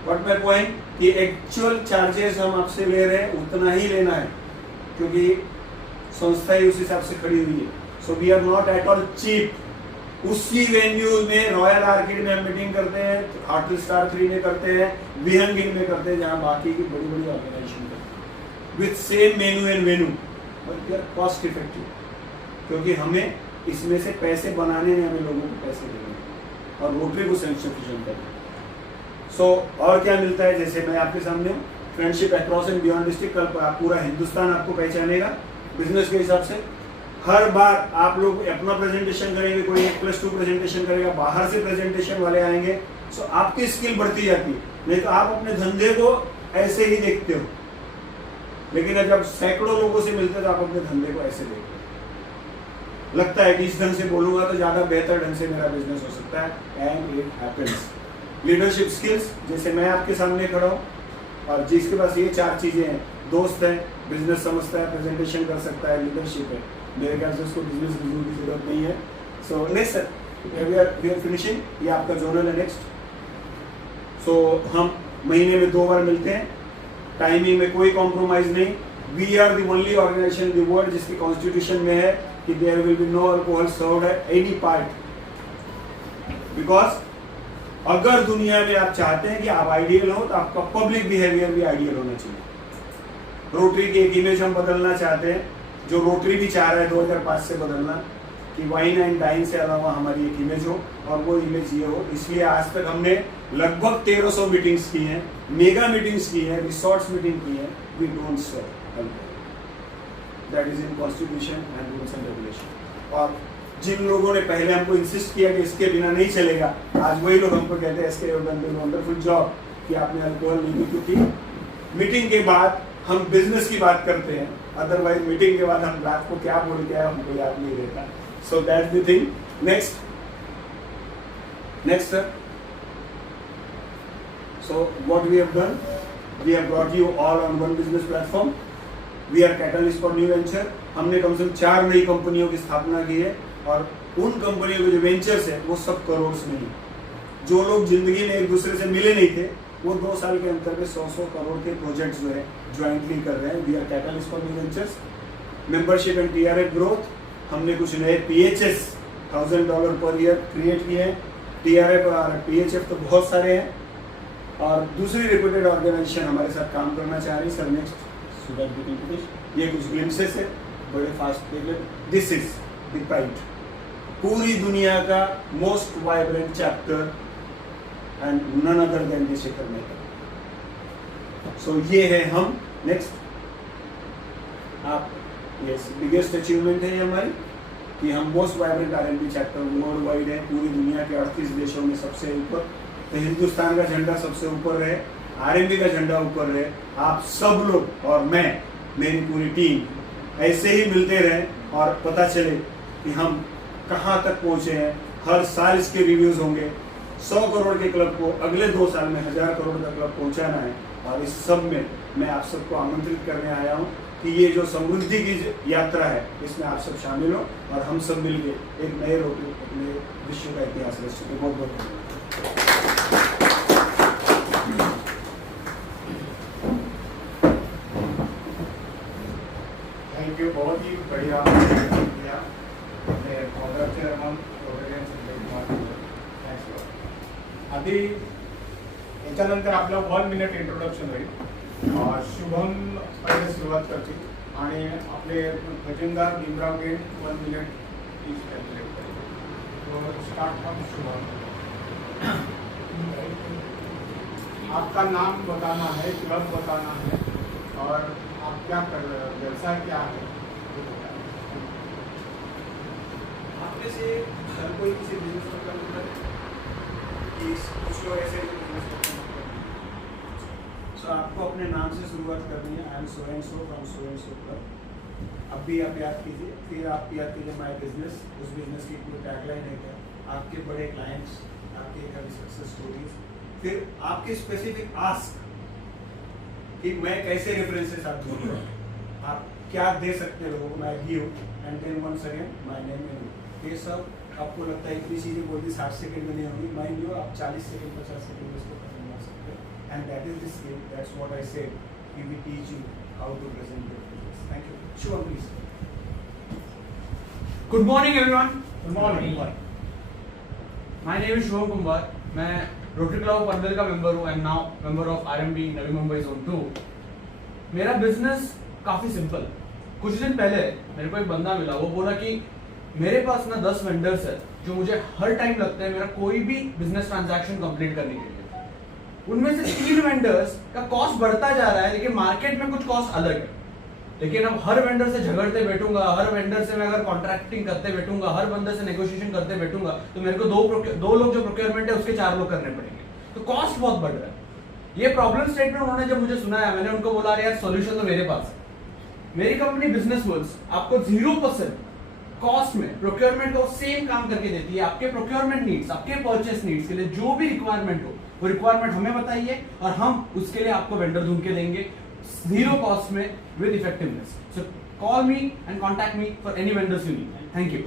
What my point, कि एक्चुअल चार्जेस हम आपसे ले रहे हैं उतना ही लेना है, क्योंकि संस्था ही उस हिसाब से खड़ी हुई है। So we are not at all cheap. उसी वेन्यू में रॉयल आर्किड में हम मीटिंग करते हैं, होटल स्टार 3 में करते हैं, विहंगिन में करते हैं, जहां बाकी की बड़ी बड़ी ऑर्गेनाइजेशन करते हैं with same menu and venue, but we are cost effective, क्योंकि हमें इसमें से पैसे बनाने में हमें लोगों को पैसे देने और रोटरी को सफिशिएंट करना। सो और क्या मिलता है, जैसे मैं आपके सामने हूँ, friendship across and beyond district, कल पूरा हिंदुस्तान आपको पहचानेगा बिजनेस के हिसाब से। हर बार आप लोग अपना प्रेजेंटेशन करेंगे, कोई 1+2 प्रेजेंटेशन करेगा, बाहर से प्रेजेंटेशन वाले आएंगे। सो आपकी स्किल बढ़ती जाती है। नहीं तो आप अपने धंधे को ऐसे ही देखते हो, लेकिन जब सैकड़ों लोगों से मिलते हो तो आप अपने धंधे को ऐसे देखते हो। लगता है कि इस ढंग से बोलूंगा तो ज्यादा बेहतर ढंग से मेरा बिजनेस हो सकता है, and it happens. Leadership skills, जैसे मैं आपके सामने खड़ा हूँ और जिसके पास ये 4 चीजें हैं, दोस्त है, बिजनेस समझता है, प्रेजेंटेशन कर सकता है, लीडरशिप है, मेरे ख्याल से उसको बिजनेस गुरु की जरूरत नहीं है। So next sir, we are finishing, ये आपका जोनल है नेक्स्ट। सो हम महीने में 2 बार मिलते हैं, टाइमिंग में कोई कॉम्प्रोमाइज नहीं। We are the only organisation in the world जिसकी कॉन्स्टिट्यूशन में है कि there will be no alcohol served at any part, because अगर दुनिया में आप चाहते हैं कि आप आइडियल हो तो आपका पब्लिक बिहेवियर भी आइडियल होना चाहिए। रोटरी की एक इमेज हम बदलना चाहते हैं, जो रोटरी भी चाह रहा है 2005 से बदलना, कि वाइन एंड डाइन से अलावा हमारी एक इमेज हो, और वो इमेज ये हो। इसलिए आज तक हमने लगभग 1300 मीटिंग्स की हैं, मेगा मीटिंग्स की हैं, रिसोर्ट्स मीटिंग की हैं। We don't serve alcohol, that is in constitution and rules and regulation. और जिन लोगों ने पहले हमको इंसिस्ट किया कि इसके बिना नहीं चलेगा, आज वही लोग हमको कहते हैं इसके वंडरफुल जॉब कि आपने अल्कोहल नहीं, क्योंकि मीटिंग के बाद हम बिजनेस की बात करते हैं, अदरवाइज मीटिंग के बाद हम रात को क्या बोल के आए हमको याद नहीं रहता। So that's the thing. Next sir, so what we have done, we have brought you all on one business platform. We are catalyst for new venture. हमने कम से कम 4 नई कंपनियों की स्थापना की है, और उन कंपनियों के जो वेंचर्स है वो सब करोड़ में नहीं। जो लोग जिंदगी में एक दूसरे से मिले नहीं थे, वो 2 साल के अंतर में 100 करोड़ के प्रोजेक्ट्स जो है ज्वाइंटली कर रहे हैं। We are catalyst for new ventures. Membership and TRA growth, हमने कुछ नए PHS $1,000 पर ईयर क्रिएट किए हैं। टीआरए पर PHF तो बहुत सारे हैं, और दूसरी रेप्यूटेड ऑर्गेनाइजेशन हमारे साथ काम करना चाह रही है। सर नेक्स्ट, ये कुछ ग्लिम्सेस है, बड़े फास्ट देख ले। दिस इज द प्राइड, पूरी दुनिया का most vibrant chapter and none other than the Shekhar Mehta. So ये है हम। नेक्स्ट, आप यस, बिगेस्ट अचीवमेंट है ये हमारी कि हम most vibrant R&D chapter world wide है, पूरी दुनिया के 38 देशों में सबसे ऊपर। तो हिंदुस्तान का झंडा सबसे ऊपर रहे, R&D का झंडा ऊपर रहे, आप सब लोग और मैं, मेरी पूरी टीम ऐसे ही मिलते रहे, और पता चले कि हम कहाँ तक पहुँचे हैं। हर साल इसके रिव्यूज होंगे। 100 करोड़ के क्लब को अगले 2 साल में 1000 करोड़ का क्लब पहुँचाना है, और इस सब में मैं आप सबको आमंत्रित करने आया हूँ कि ये जो समृद्धि की यात्रा है इसमें आप सब शामिल हो, और हम सब मिलकर एक नए रोटी अपने विश्व का इतिहास रच सके। बहुत बहुत धन्यवाद। थैंक यू, बहुत ही बढ़िया किया अपने founder chairman Rotarian Sanjay Kumar thanks lot. आधी याच्यानंतर आपलं 1 मिनिट इंट्रोडक्शन होईल. शुभम पहिले सुरुवात करतील आणि आपले भजनदार भीमराव गेन 1 मिनिट प्लीज कॅल्क्युलेट करेल. तो स्टार्ट फ्रॉम शुभम. आपका नाम बताना है, क्लब बताना है और आप क्या कर रहे हो, व्यवसाय क्या है वो बताएं. आप में से हर कोई किसी बिजनेस में काम करता है कि कुछ लोग ऐसे हैं जो बिजनेस में काम करते हैं. सो आपको अपने नाम से शुरुआत करनी है. I am so and so from so and so club. अब भी आप याद कीजिए, फिर आप याद कीजिए माय बिजनेस. उस बिजनेस की कोई टैगलाइन है क्या, आपके बड़े क्लाइंट्स, आपके सक्सेस स्टोरीज, फिर आपके स्पेसिफिक आस्क कि मैं कैसे रेफरेंसेस आप दूंगा, आप क्या दे सकते हैं लोगों को, मैं give and then once again my name and ये सब. आपको लगता है इतनी चीज़ें बोल दी 60 सेकंड में नहीं होगी, माइंड यू आप 40 सेकंड 50 सेकंड में इसको खत्म कर सकते हैं. And that is the skill, that's what I said, we will teach you how to present your business. Thank you. Shubham please. Good morning everyone. Good morning. My name is Shubham Kumar. मैं Rotary club of Panvel का member हूँ. I am now member of RMB Navi Mumbai zone 2. मेरा business काफ़ी simple. कुछ दिन पहले मेरे को एक बंदा मिला, वो बोला कि मेरे पास ना 10 वेंडर्स है जो मुझे हर टाइम लगता है मेरा कोई भी बिजनेस ट्रांजैक्शन कंप्लीट करने के लिए. उनमें से 3 वेंडर्स का कॉस्ट बढ़ता जा रहा है, लेकिन मार्केट में कुछ कॉस्ट अलग है. लेकिन अब हर वेंडर से झगड़ते बैठूंगा, हर वेंडर से मैं अगर कॉन्ट्रैक्टिंग करते बैठूंगा, हर बंदे से नेगोशिएशन करते बैठूंगा, तो मेरे को दो लोग जो प्रोक्योरमेंट है उसके 4 लोग करने पड़ेंगे. तो कॉस्ट बहुत बढ़ रहा है. ये प्रॉब्लम स्टेटमेंट उन्होंने जब मुझे सुनाया, मैंने उनको बोला यार सॉल्यूशन तो मेरे पास है. मेरी कंपनी बिजनेस वर्ल्स आपको 0% कॉस्ट में प्रोक्योरमेंट का सेम काम करके देती है. आपके प्रोक्योरमेंट नीड्स, आपके परचेस नीड्स के लिए जो भी रिक्वायरमेंट हो, वो रिक्वायरमेंट हमें बताइए और हम उसके लिए आपको वेंडर ढूंढ के देंगे 0 कॉस्ट में with effectiveness. So call me and contact me for any vendors you need. Thank you.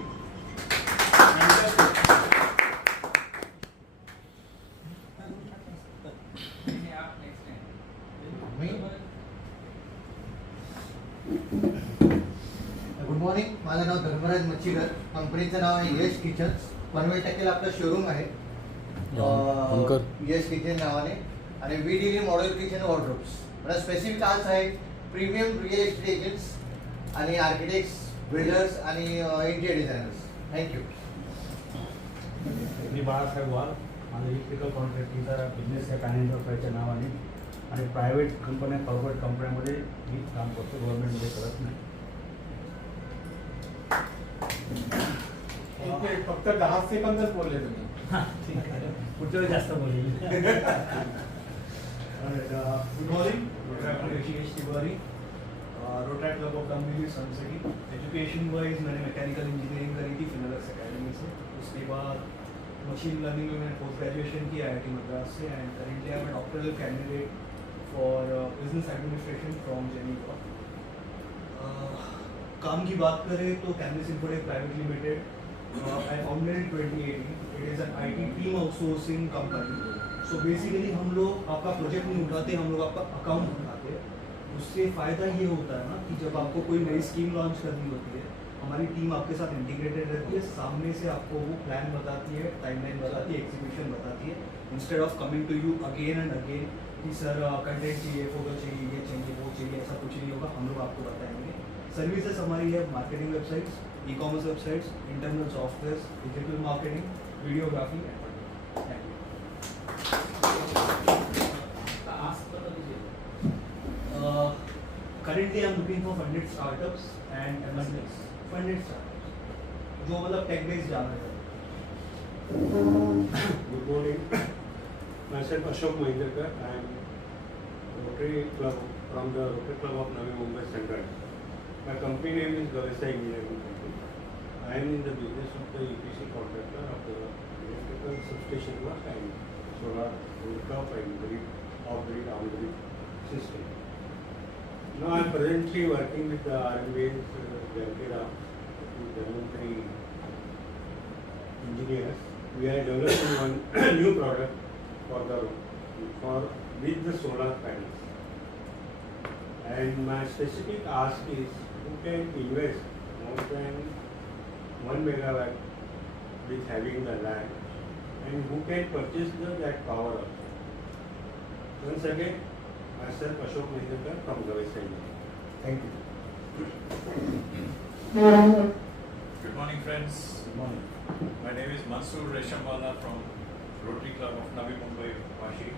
Good morning. माझं नाव धर्मराज मच्छीकर. कंपनीचं नाव आहे यश किचन्स. पनवेल टक्केला आपलं शोरूम आहे यश किचन नावाने. आणि we deal in model kitchen wardrobes. मला स्पेसिफिक आज आहे प्रीमियम रिअल एस्टेट एजंट्स आणि आर्किटेक्ट्स, बिल्डर्स आणि इंटिरियर डिझायनर्स. थँक्यू. मी बाळासाहेब वाल. माझं इलेक्ट्रिकल कॉन्ट्रॅक्टिंगचा बिझनेस आहे पॅन एंटरप्राईजच्या नावाने आणि प्रायव्हेट कंपन्या, कॉर्पोरेट कंपन्यामध्ये मी काम करतो, गव्हर्नमेंटमध्ये करत नाही. फक्त 10 सेकंदच बोलले तुम्ही. ठीक आहे, पुढच्या वेळी जास्त बोलेल. Good morning. Rishikesh Tiwari, Rotary club of Dombivli Sun City. Education wise मैंने मैकेनिकल इंजीनियरिंग करी थी फिनलक्स अकेडमी से. उसके बाद मशीन लर्निंग में मैंने पोस्ट ग्रेजुएशन की IIT मद्रास से. And currently I am doctoral candidate for business administration from Geneva. काम की बात करें तो canvas infotech private limited, I founded in 2018. It is an IT team outsourcing company. So basically हम लोग आपका प्रोजेक्ट नहीं उठाते, हम लोग आपका अकाउंट उठाते हैं. उससे फ़ायदा ये होता है ना कि जब आपको कोई नई स्कीम लॉन्च करनी होती है, हमारी टीम आपके साथ इंटीग्रेटेड रहती है. सामने से आपको वो प्लान बताती है, टाइमलाइन बताती है, एग्जीक्यूशन बताती है. Instead of coming to you again and again कि सर कंटेंट चाहिए, फोटो चाहिए, ये चाहिए, वो चाहिए, ऐसा कुछ नहीं होगा. हम लोग आपको बताएंगे. सर्विसेज हमारी है marketing websites, e-commerce websites, internal software, digital marketing, videography. Currently, I'm looking for funded startups and MSMEs. Funded startups, जो मतलब टेक बेस्ड जाना है. Good morning. Myself Ashok Mahindrakar. I am Rotary Club from the Rotary Club of Navi Mumbai Central. My company name is Gavesai Engineering Company. I am in the business of the EPC contractor of the electrical substation work and solar rooftop and grid, off-grid, on-grid system. Now I am presently working with the RMB's Jankira, Dhanvantri engineers. We are developing one new product with the solar panels. And my specific ask is who can invest more than 1 megawatt with having the land, and who can purchase that power also. Once again, myself Ashok Mahindrakar from Gavesai Engineering. Thank you. Good morning, friends. Good morning. My name is Mansoor Reshamwala from Rotary Club of Navi Mumbai, Vashi.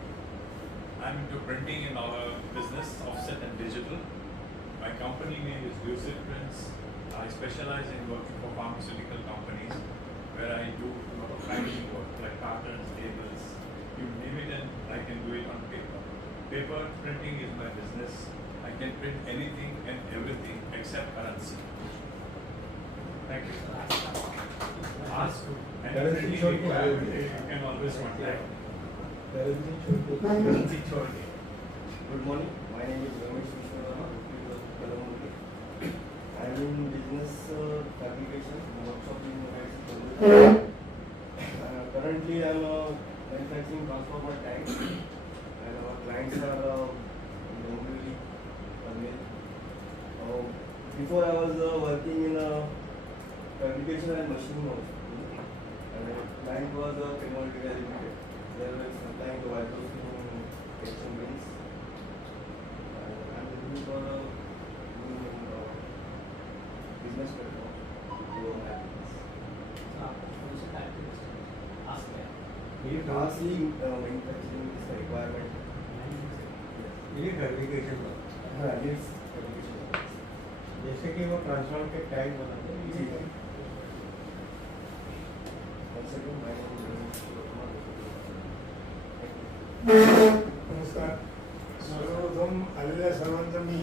I'm into printing in our business, offset and digital. My company name is Lucid Prints. I specialize in working for pharmaceutical companies, where I do a lot of packaging work, like cartons, labels, you name it, and I can do it on paper. Paper printing is my business. I can print anything and everything except currency. Thank you. Ask and Currency if छोड़ you के can always contact. Currency छोड़ के. Good morning. My name is Ramesh Vishwarama, Kalamurdi. I'm in business fabrication, workshop in currently I'm manufacturing transformer tanks, and our clients are Dombivli, Panvel. Before I was working in fabrication and machining also, and the client was Commodity Limited. They were supplying the wire action rings. I'm looking for a business platform to grow my business. Lastly, manufacturing is a requirement. ये fabrication का हाँ, yes, fabrication. जैसे कि वो transformer के tag बनाते हैं जी. Once again, my name is Ramesh Vishwarama. नमस्कार. सर्वप्रथम आलेल्या सर्वांचं मी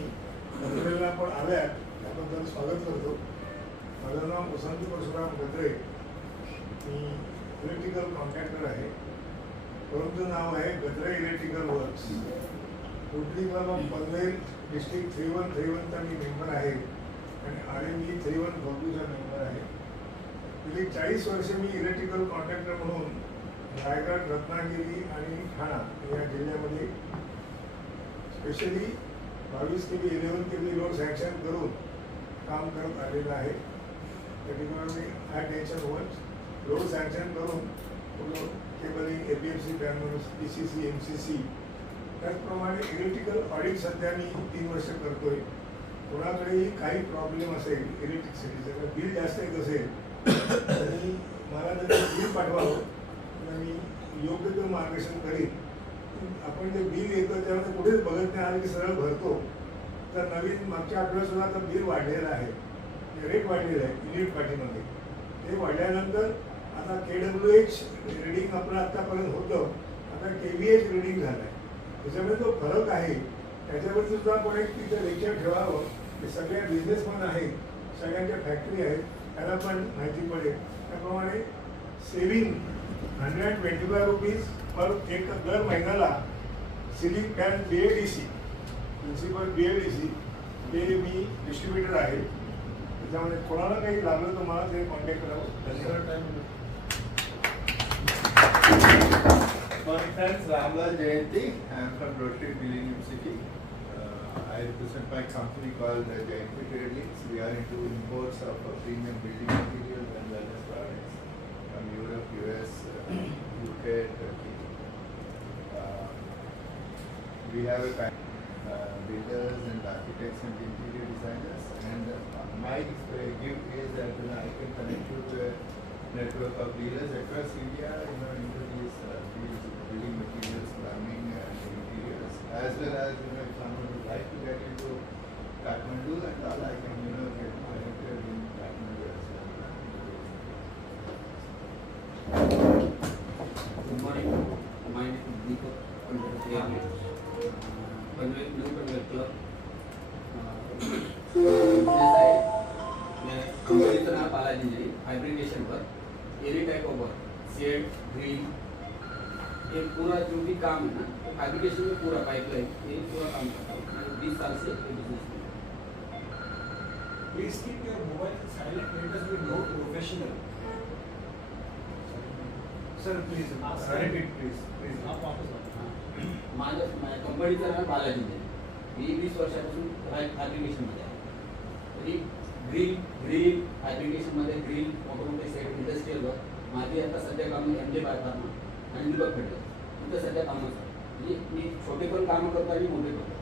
पनवेलला पण आल्या त्याबद्दल स्वागत करतो. माझं नाव वसंती परशुराम गद्रे. मी इलेक्ट्रिकल कॉन्ट्रॅक्टर आहे. परंतु नाव आहे Gadre electrical works. Rotary club of Panvel district 3131चा मी मेंबर आहे आणि RMB 3142चा मेंबर आहे. गेली 40 वर्ष मी इलेक्ट्रिकल कॉन्ट्रॅक्टर म्हणून रायगड, रत्नागिरी आणि ठाणा या जिल्ह्यामध्ये specially 22 KB 11 KB load sanction करून काम करत आलेलं आहे. पर्टिक्युलरली हाय टेन्शन वर्क्स लोड सँक्शन करून cabling, APFC, panels, PCC, MCC. त्याचप्रमाणे इलेक्ट्रिकल ऑडिट सध्या मी 3 वर्ष करतोय. कोणाकडेही काही प्रॉब्लेम असेल इलेक्ट्रिसिटीचं, बिल जास्त येत असेल आणि मला जर बिल पाठवावं तर मी योग्य ते मार्गदर्शन करीन. आपण जे बिल येतं त्यामध्ये कुठेच बघत नाही आलं की सरळ भरतो. तर नवीन मागच्या आठवड्यात सुद्धा आता बिल वाढलेलं आहे, रेट वाढलेलं आहे युनिट पाठीमध्ये. ते वाढल्यानंतर आता KWH रिडिंग आपलं आत्तापर्यंत होतं, आता KVH रिडिंग झालं आहे. त्याच्यामध्ये जो फरक आहे त्याच्यावरती सुद्धा आपण एक तिथं लेक्चर ठेवावं की सगळ्या बिझनेसमॅन आहेत, सगळ्यांच्या फॅक्टरी आहेत, त्यांना पण माहिती पडेल. त्याप्रमाणे सेविंग 125 रुपीज पर एक दर महिन्याला ceiling fan BLDC principle BLDC ते मी डिस्ट्रीब्युटर आहे. त्याच्यामध्ये कोणाला काही लागलं तर मला ते कॉन्टॅक्ट करावं. धन्यवाद. My friends, Ramlal Jayanti. I am from Rotary Delhi University. I represent my company called Jayanti Trade Links. We are into imports of premium building materials and wellness products from Europe, US, UK, Turkey. We have a builders and architects and interior designers. And my gift is that I can connect you to a network of dealers across India, into these fields, building materials, plumbing, and interiors, as well as if someone would like to get into Kathmandu and all, I can get connected in Kathmandu as well. Good morning. My name is Deepak Panvel Club. कंपनीचं नाव Balaji engineering. Fabrication work, any type of work, shed, grill, ये पूरा जो भी काम है ना fabrication में पूरा पाइपलाइन ये पूरा काम करता हूँ. 20 साल से बिजनेस में. Please keep your mobile silent. Let us be more professional. Sir, please. Repeat, please. माझ्या कंपनीचं नाव बालाजी इंजिनिअरिंग. मी 20 वर्षापासून फॅब्रिकेशनमध्ये आहे. ग्रिल ॲप्लिकेशनमध्ये ग्रिल मोठमोठे सेट इंडस्ट्रीयलवर माझी आता सध्या कामं MJ बायपार्मा आणि दीपक पेटल इथं सध्या कामं चालू म्हणजे मी छोटे पण कामं करतो आणि मोठे करतो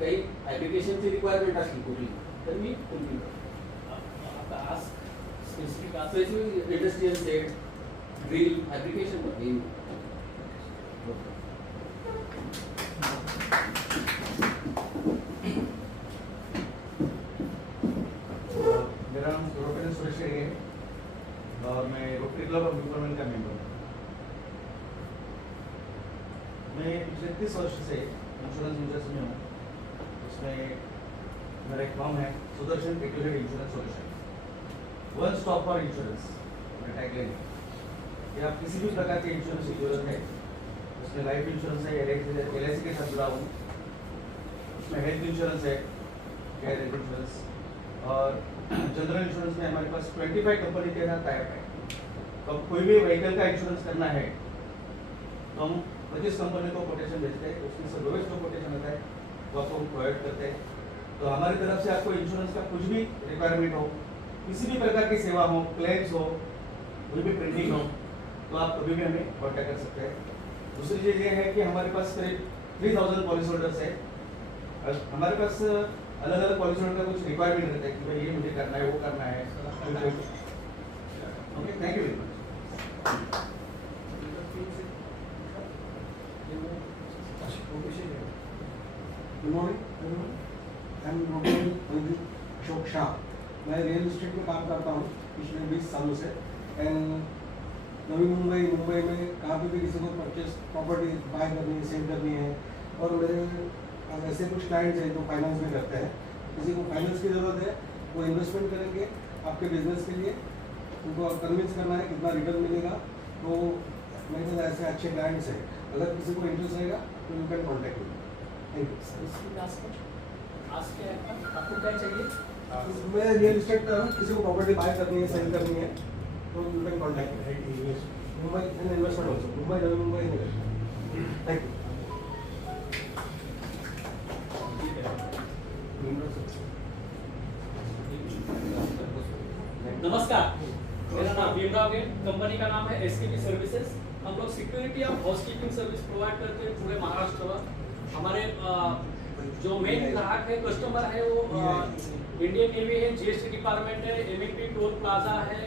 काही ॲप्लिकेशनची रिक्वायरमेंट असली कुठली तर मी फुलफिल करतो आता आज specific specific industrial set grill application मेरा नाम रोटेन सुरेश है और मैं रोटरी क्लब ऑफ न्यूफाउंडलैंड का मेंबर हूँ। मैं पिछले 30 वर्ष से इंश्योरेंस इंडस्ट्री में हूँ। उसमें मेरा एक फर्म है Sudarshan technology insurance solution, one stop for insurance मेरा टैगलाइन है। ये आप किसी भी प्रकार के इंश्योरेंस की जरूरत है, उसमें लाइफ इंश्योरेंस है, LIC के साथ जुड़ा हूँ, उसमें हेल्थ इंश्योरेंस है, गैर हेल्थ इंश्योरेंस और जनरल इंश्योरेंस में हमारे पास 25 कंपनी के साथ टाइप है। तो कोई भी व्हीकल का इंश्योरेंस करना है तो हम 25 कंपनी को कोटेशन भेजते हैं, उसमें से लोवेस्ट जो कोटेशन होता है वो आपको प्रोवाइड करते हैं। तो हमारी तरफ से आपको इंश्योरेंस का कुछ भी रिक्वायरमेंट हो, किसी भी प्रकार की सेवा हो, क्लेम्स हो, कोई भी प्रिंटिंग हो, तो आप कभी भी हमें कॉन्टैक्ट कर सकते हैं। दूसरी चीज़ ये है कि हमारे पास करीब 3000 पॉलिसी होल्डर्स है। हमारे पास अलग अलग पॉलिसी होल्डर का कुछ रिक्वायरमेंट रहता है कि भाई ये मुझे करना है, वो करना है। Okay, thank you very much. Good morning, I am doctor Ashok Shah. मैं रियल इस्टेट में काम करता हूँ पिछले 20 सालों से एंड नवी मुंबई में कहाँ पे भी किसी को परचेस प्रॉपर्टी बाय करनी है, सेल करनी है और मेरे ऐसे कुछ क्लाइंट्स हैं जो फाइनेंस में करते हैं। किसी को फाइनेंस की ज़रूरत है, वो इन्वेस्टमेंट करेंगे आपके बिजनेस के लिए, उनको कन्विंस करना है कितना रिटर्न मिलेगा। तो मेरे पास ऐसे अच्छे क्लाइंट्स हैं, अगर किसी को इंटरेस्ट रहेगा तो you can contact me. Thank you. आज के आपको क्या चाहिए? मैं रियल इस्टेट कर रहा हूँ, किसी को प्रॉपर्टी बाय करनी है, सेल करनी है तो you can contact me. Mumbai investment also, Mumbai Navi Mumbai. Thank you. नमस्कार, मेरा नाम भीमराव है, कंपनी का नाम है SKP सर्विसेज। हम लोग सिक्योरिटी और हाउसकीपिंग सर्विस प्रोवाइड करते हैं पूरे महाराष्ट्र में। हमारे जो मेन ग्राहक है, कस्टमर है, वो इंडियन नेवी है, GST डिपार्टमेंट है, MLP टोल प्लाजा है,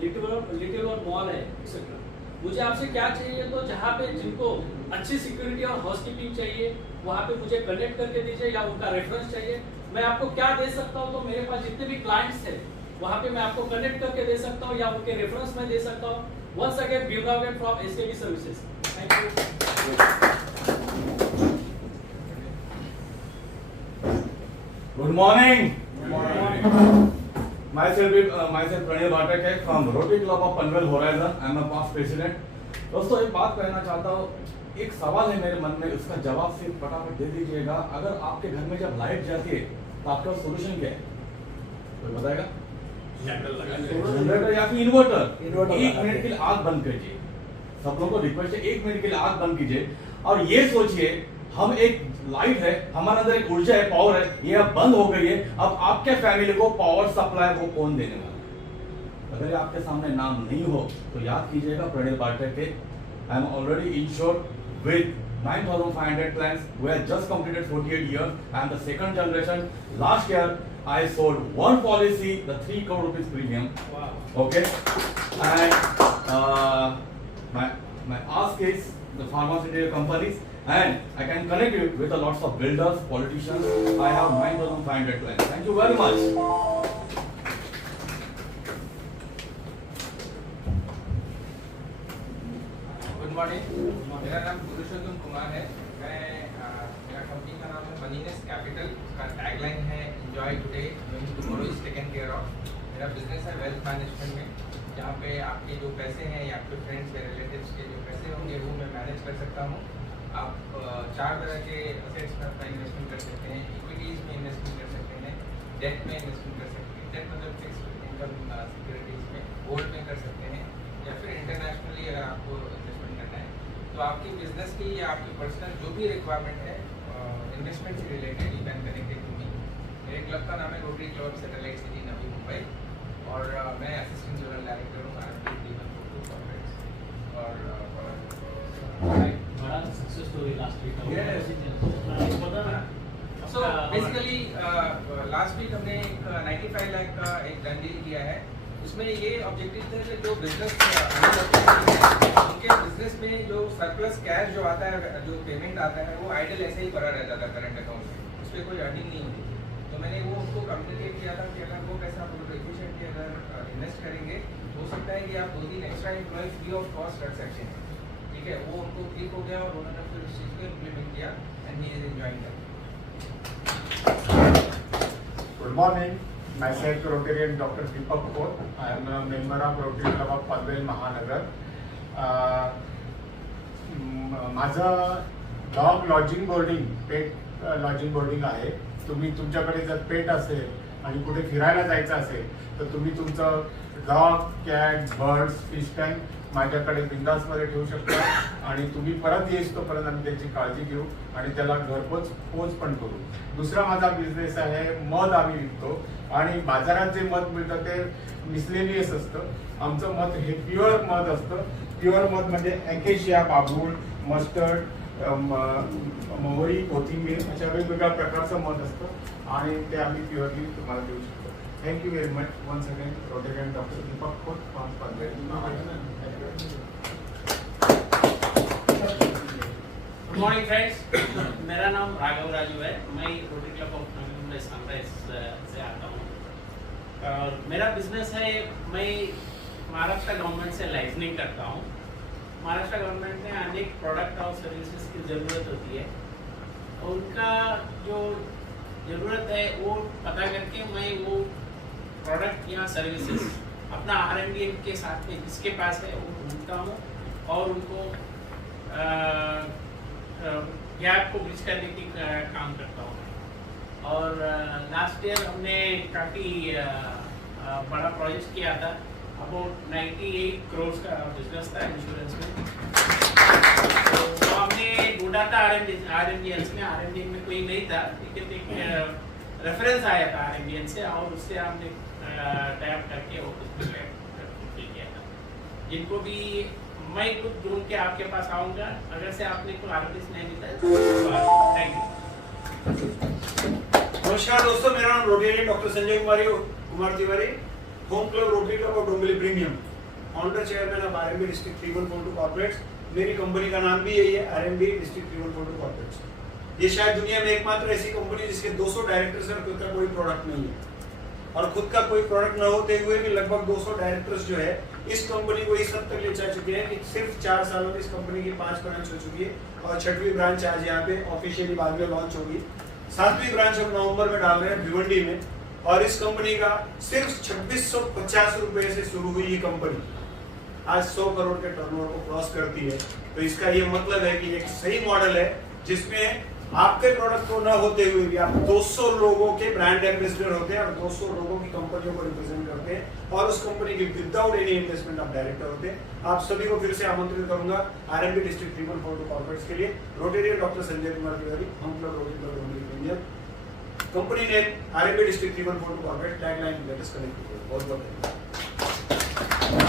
लिटिल और मॉल है, एक्सेट्रा। मुझे आपसे क्या चाहिए, तो जहाँ पे जिनको अच्छी सिक्योरिटी और हाउसकीपिंग चाहिए वहाँ पे मुझे कनेक्ट करके दीजिए, या उनका रेफरेंस चाहिए। मैं आपको क्या दे सकता हूँ, तो मेरे पास जितने भी क्लाइंट्स हैं वहाँ पे मैं आपको कनेक्ट करके दे सकता हूँ या उनके रेफरेंस में दे सकता हूँ। Once again Bhimrao from SKP services. Thank you. Good morning. myself Pranay Batak है from Rotary club of Panvel Horizon. I am a past president. दोस्तों, एक बात कहना चाहता हूँ, एक सवाल है मेरे मन में, उसका जवाब सिर्फ फटाफट दे दीजिएगा। अगर आपके घर में जब लाइट जाती है तो आपका सोल्यूशन क्या है, कोई बताएगा? जनरेटर या फिर इन्वर्टर। 1 मिनट के लिए आग बंद कीजिए। सब लोगों को रिक्वेस्ट है, 1 मिनट के लिए आग बंद कीजिए और ये सोचिए, हम एक लाइट है, हमारे अंदर एक ऊर्जा है, पावर है, ये अब बंद हो गई है। अब आपके फैमिली को पावर सप्लाई वो कौन देने वाला है? अगर आपके सामने नाम नहीं हो तो याद कीजिएगा प्रणय बाटक के। I am already insured with 9,500 plans. We have just completed 48 years. I am the second generation. Last year, I sold one policy, the 3 crore rupees premium. Wow. Okay. And my ask is the pharmaceutical companies, and I can connect you with a lots of builders, politicians. I have 9,500 plans. Thank you very much. Good morning, मेरा नाम पुरुषोत्तम कुमार है। मेरा company का नाम है मनीनेस capital. उसका tagline है enjoy today when tomorrow is taken care of. मेरा बिजनेस है वेल्थ मैनेजमेंट में, जहाँ पे आपके जो पैसे हैं या आपके फ्रेंड्स या रिलेटिव्स के जो पैसे होंगे वो मैं मैनेज कर सकता हूँ। आप 4 तरह के असेट्स में अपना इन्वेस्टमेंट कर सकते हैं। इक्विटीज़ में इन्वेस्टमेंट कर सकते हैं, डेट में इन्वेस्टमेंट कर सकते हैं, डेट मतलब फिक्स्ड इनकम सिक्योरिटीज़ में, गोल्ड में कर सकते हैं, या फिर इंटरनेशनली अगर आपको तो आपकी बिजनेस की या आपकी पर्सनल जो भी रिक्वायरमेंट है इन्वेस्टमेंट से related, you can connect to me. मेरे क्लब का नाम है Rotary club of satellite city Navi Mumbai और मैं असिस्टेंट जनरल डायरेक्टर हूँ और बड़ा success story last week so basically last week हमने एक 95 लाख का एक डन डील किया है। उसमें ये ऑब्जेक्टिव था कि जो बिजनेस उनके बिजनेस में जो सरप्लस कैश जो आता है, जो पेमेंट आता है, वो आइडल ऐसे ही पड़ा रहता था करंट अकाउंट में, उस पर कोई अर्निंग नहीं होती थी। तो मैंने वो उनको कम्युनिकेट किया था कि अगर वो पैसा आप एफिशिएंटली अगर इन्वेस्ट करेंगे, हो सकता है कि आप 2-3 extra employ free of cost रख सकते हैं। ठीक है, वो उनको क्लिक हो गया और उन्होंने फिर इस चीज़ को इम्प्लीमेंट किया and he is enjoying that. Good morning. Myself Rotarian Dr. Deepak Kaur. I am a member of Rotary Club of Panvel Mahanagar. माझं डॉग लॉजिंग बोर्डिंग, पेट लॉजिंग बोर्डिंग आहे. तुम्ही तुमच्याकडे जर पेट असेल आणि कुठे फिरायला जायचं असेल तर तुम्ही तुमचं dog, cat, birds, fish tank माझ्याकडे बिंदासमध्ये ठेवू शकता आणि तुम्ही परत येईस तोपर्यंत आम्ही त्याची काळजी घेऊ आणि त्याला घरपोच पण करू. दुसरा माझा बिझनेस आहे, मध आम्ही विकतो आणि बाजारात जे मध मिळतं ते मिसलेनियस असतं. आमचं मध हे प्युअर मध असतं. प्युअर मध म्हणजे अकेशिया, बाबूल, मस्टर्ड, मोहरी, कोथिंबीर अशा वेगवेगळ्या प्रकारचं मध असतं आणि ते आम्ही प्युअरली तुम्हाला देऊ शकतो. Thank you very much. Once again Rotarian doctor Deepak Khot from Panvel. Good morning friends, मेरा नाम राघव राजू है. मैं Rotary club of Navi Mumbai sunrise से आता हूँ और मेरा बिजनेस है, मैं महाराष्ट्र गवर्नमेंट से लाइसेंसिंग करता हूँ. महाराष्ट्र गवर्नमेंट में अनेक प्रोडक्ट और सर्विसेज की ज़रूरत होती है और उनका जो ज़रूरत है वो पता करके मैं वो प्रोडक्ट या सर्विसेज अपना R&D के साथ में जिसके पास है वो ढूंढता हूँ और उनको गैप को ब्रिज करने की काम करता हूँ. और लास्ट ईयर हमने काफ़ी बड़ा प्रोजेक्ट किया था. अबाउट 98 करोड़ का बिजनेस था इंश्योरेंस में. तो हमने ढूंढा था RMDN में कोई नहीं था, लेकिन एक रेफरेंस आया था RMDN से और उससे हमने टैप करके वो किया था. जिनको भी मैं खुद ढूंढ के आपके पास आऊँगा, अगर से आपने कोई आर्टिस्ट नहीं मिलता है. Thank you. नमस्कार दोस्तों, मेरा नाम Rotarian doctor Sanjay Kumar Tiwari, home club Rotary club of Dombivli premium, founder chairman of RMB district 3142 corporates. मेरी कंपनी का नाम भी यही है, RMB डिस्ट्रिक्ट 3142 कॉर्पोरेट्स. ये शायद दुनिया में एकमात्र ऐसी कंपनी जिसके 200 डायरेक्टर्स और खुद का कोई प्रोडक्ट नहीं है और खुद का कोई प्रोडक्ट न होते हुए भी लगभग 200 डायरेक्टर्स जो है इस कंपनी को इस हद तक ले जा चुके हैं कि सिर्फ 4 सालों में इस कंपनी की 5 ब्रांच हो चुकी है और 6वीं ब्रांच आज यहाँ पे ऑफिशियली बाद में लॉन्च होगी. 7वीं ब्रांच हम नवंबर में डाल रहे हैं भिवंडी में और इस कंपनी का सिर्फ 2650 रुपए से शुरू हुई ये कंपनी आज 100 करोड़ के टर्नओवर को क्रॉस करती है. तो इसका ये मतलब है कि एक सही मॉडल है जिसमें आपके प्रोडक्ट को न होते हुए भी आप 200 लोगों के ब्रांड एम्बेसडर होते हैं और 200 लोगों की कंपनियों को रिप्रेजेंट करते हैं और उस कंपनी के विदाउट एनी इन्वेस्टमेंट आप डायरेक्टर होते हैं. आप सभी को फिर से आमंत्रित करूंगा RMB डिस्ट्रिक्ट 3142 कॉर्पोरेट्स के लिए. रोटेरियन डॉक्टर संजय कुमार तिवारी, हम club Rotary Club Dombivli premium, company name RMB district 3142 corporate, tagline let us connect. बहुत बहुत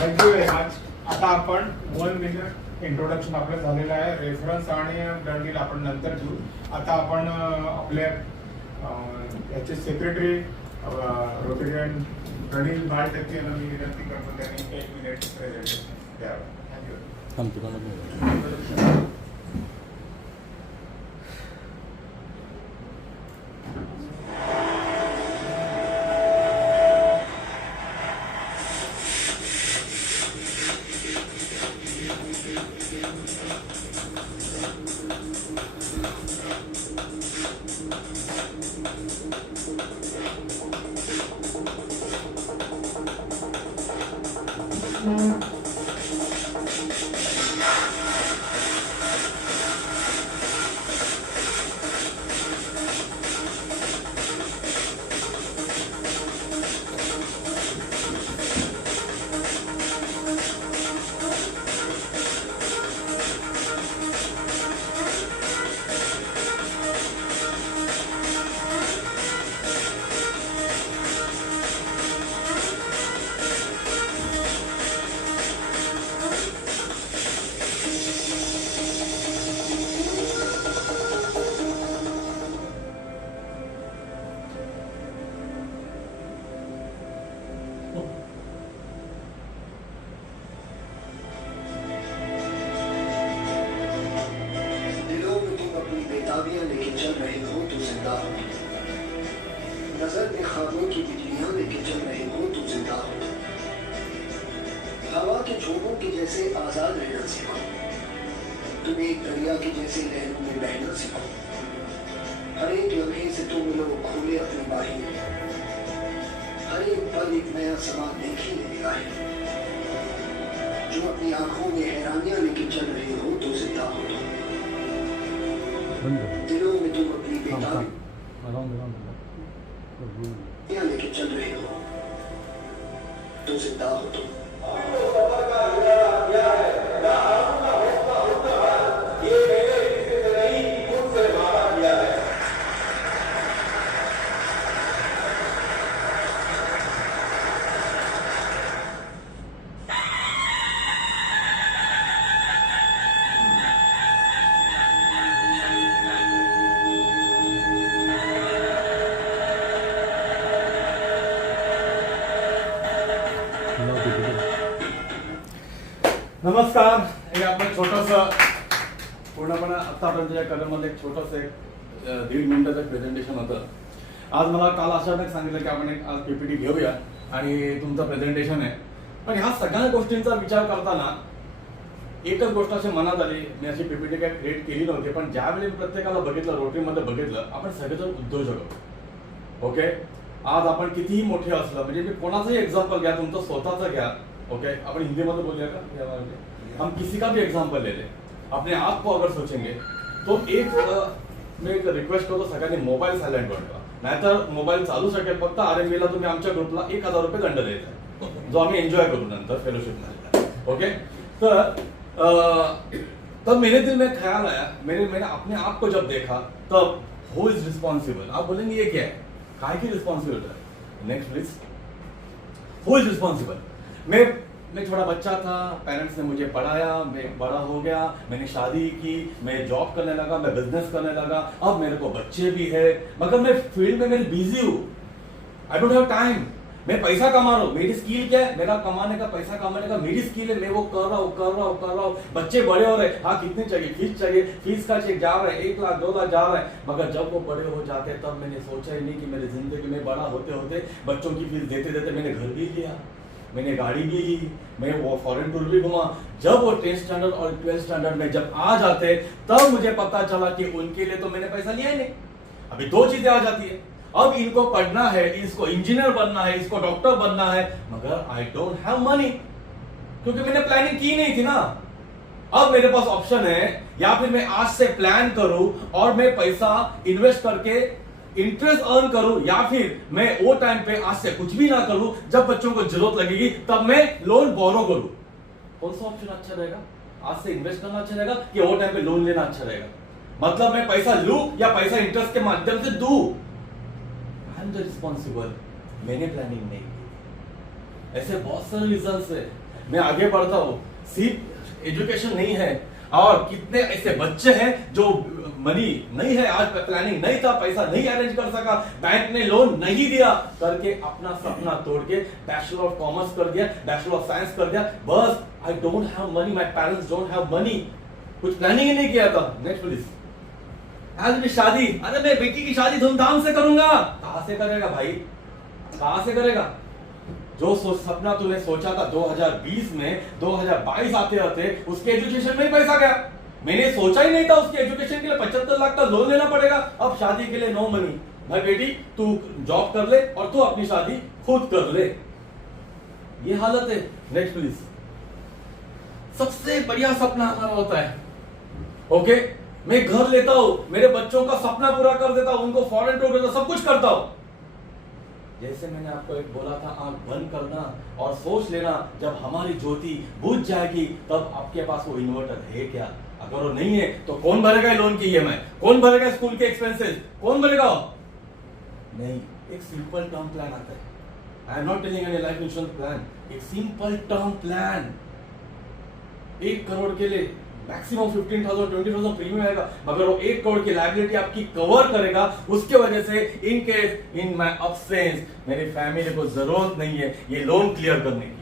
थँक्यू व्हेरी मच. आता आपण 1 मिनिट इंट्रोडक्शन आपलं झालेलं आहे. रेफरन्स आणि डन आपण नंतर घेऊ. आता आपण आपल्या याचे सेक्रेटरी रोटेरियन प्रनिल भारटक यांना मी विनंती करतो त्यांनी 1 मिनिट प्रेझेंटेशन द्यावं. थँक्यू. के झोंकों के जैसे आजाद रहना सिखाओ, तुम्हें एक दरिया के जैसे लहरों में बहना सिखाओ, हर एक लम्हे से तुम लोग खोले अपनी बाहें, हर एक पल एक नया सवाल देखी ले आए। जो अपनी आंखों में हैरानियां लेके चल रहे हो तो जिंदा हो तुम, दिलों में तुम अपनी बेताबियां लेके चल रहे हो तो जिंदा हो तुम। नमस्कार. हे आपलं छोटंसं पूर्णपणे आतापर्यंतच्या कलेमध्ये एक छोटंसं एक 1.5 मिनिटाचं प्रेझेंटेशन होतं. आज मला काल अचानक सांगितलं की आपण एक आज PPT घेऊया आणि तुमचं प्रेझेंटेशन आहे. पण ह्या सगळ्या गोष्टींचा विचार करताना एकच गोष्ट अशी मनात आली. मी अशी PPT काय क्रिएट केली नव्हती, पण ज्यावेळी प्रत्येकाला बघितलं, रोटरीमध्ये बघितलं, आपण सगळेजण उद्योजक आहोत. ओके, आज आपण कितीही मोठे असलं, म्हणजे मी कोणाचंही एक्झाम्पल घ्या, तुमचं स्वतःचं घ्या. ओके, अपन हिंदी में तो बोलिए का, हम किसी का भी एग्जाम्पल ले लें, अपने आप को अगर सोचेंगे तो एक मैं एक रिक्वेस्ट करतो, सगळ्यांनी मोबाईल सायलेंट वर ठेवा, नाहीतर मोबाईल चालू शकेल. फक्त RMBला तुम्ही आमच्या ग्रुपला 1000 रुपये दंड द्यायचा, जो आम्ही एन्जॉय करू नंतर फेलोशिप मध्ये. ओके, तब मेरे दिल में ख्याल आया, मैंने अपने आप को जब देखा तब हु इज रिस्पॉन्सिबल. आप बोलेंगे ये क्या है, काय की रिस्पॉन्सिबिलिटी है. Next please, who is responsible. मैं छोटा बच्चा था, पेरेंट्स ने मुझे पढ़ाया, मैं बड़ा हो गया, मैंने शादी की, मैं जॉब करने लगा, मैं बिजनेस करने लगा, अब मेरे को बच्चे भी है, मगर मैं फील्ड में मेरी बिजी हूँ. I don't have time. मैं पैसा कमा रहा हूँ, मेरी स्किल क्या है, मेरा कमाने का, पैसा कमाने का मेरी स्किल है, मैं वो कर रहा हूँ. बच्चे बड़े हो रहे, हाँ कितने चाहिए, फीस का चेक जा रहा है, 1 लाख 2 लाख जा रहा है. मगर जब वो बड़े हो जाते तब मैंने सोचा ही नहीं कि मेरी जिंदगी में बड़ा होते होते बच्चों की फीस देते देते मैंने घर भी लिया, मैंने गाड़ी भी ली, मैं वो फॉरेन टूर भी घुमा. जब वो 10th स्टैंडर्ड और 12th स्टैंडर्ड में जब आ जाते तब मुझे पता चला कि उनके लिए तो मैंने पैसा लिया ही नहीं. अभी 2 चीजें आ जाती है, अब इनको पढ़ना है, इसको इंजीनियर बनना है, इसको डॉक्टर बनना है, मगर आई डोंट हैव मनी, क्योंकि मैंने प्लानिंग की नहीं थी ना. अब मेरे पास ऑप्शन है, या फिर मैं आज से प्लान करूं और मैं पैसा इन्वेस्ट करके इंटरेस्ट अर्न करूं, या फिर मैं वो टाइम पे आज से कुछ भी ना करूं, जब बच्चों को जरूरत लगेगी तब मैं लोन बोरो करूं. कौन सा ऑप्शन अच्छा रहेगा, आज से इन्वेस्ट करना अच्छा रहेगा कि वो टाइम पे लोन लेना अच्छा रहेगा. मतलब मैं पैसा लूं या पैसा इंटरेस्ट के माध्यम से दूं. आई एम द रिस्पॉन्सिबल, मैंने प्लानिंग नहीं की. ऐसे बहुत सारे रीजंस है. मैं आगे बढ़ता हूं, सिर्फ एजुकेशन नहीं है, और कितने ऐसे बच्चे हैं जो मनी नहीं है, आज प्लानिंग नहीं था, पैसा नहीं अरेंज कर सका, बैंक ने लोन नहीं दिया करके अपना सपना तोड़ के बैचलर ऑफ कॉमर्स कर दिया, बैचलर ऑफ साइंस कर दिया. बस I don't have money, my parents don't have money, कुछ प्लानिंग ही नहीं किया था. Next please. आज भी शादी, अरे मैं बेटी की शादी धूमधाम से करूंगा. कहां से करेगा भाई, कहां से करेगा. जो सपना तूने सोचा था 2020 में, 2022 आते आते उसके एजुकेशन में ही पैसा गया. मैंने सोचा ही नहीं था उसके एजुकेशन के लिए 75 लाख का लोन लेना पड़ेगा. अब शादी के लिए नो मनी. भाई बेटी तू जॉब कर ले और तू अपनी शादी खुद कर ले. ये हालत है. Next please. सबसे बढ़िया सपना हमारा होता है, ओके, मैं घर लेता हूं, मेरे बच्चों का सपना पूरा कर देता हूं, उनको फॉरेन टूर देता हूं, सब कुछ करता हूं. जैसे मैंने आपको एक बोला था, आंख बंद करना और सोच लेना, जब हमारी ज्योति बुझ जाएगी तब आपके पास वो इन्वर्टर है क्या. अगर वो नहीं है तो कौन भरेगा लोन की EMI, कौन भरेगा स्कूल के एक्सपेंसेस, कौन भरेगा. नहीं, एक सिंपल टर्म प्लान आता है. I am not telling any life insurance plan, एक सिंपल टर्म प्लान. 1 करोड़ के लिए मैक्सिमम 15,000 20,000 प्रीमियम आएगा, मगर वो 1 करोड़ की लायबिलिटी आपकी कवर करेगा. उसके वजह से in case in my absence मेरी फैमिली को जरूरत नहीं है ये लोन क्लियर करने की.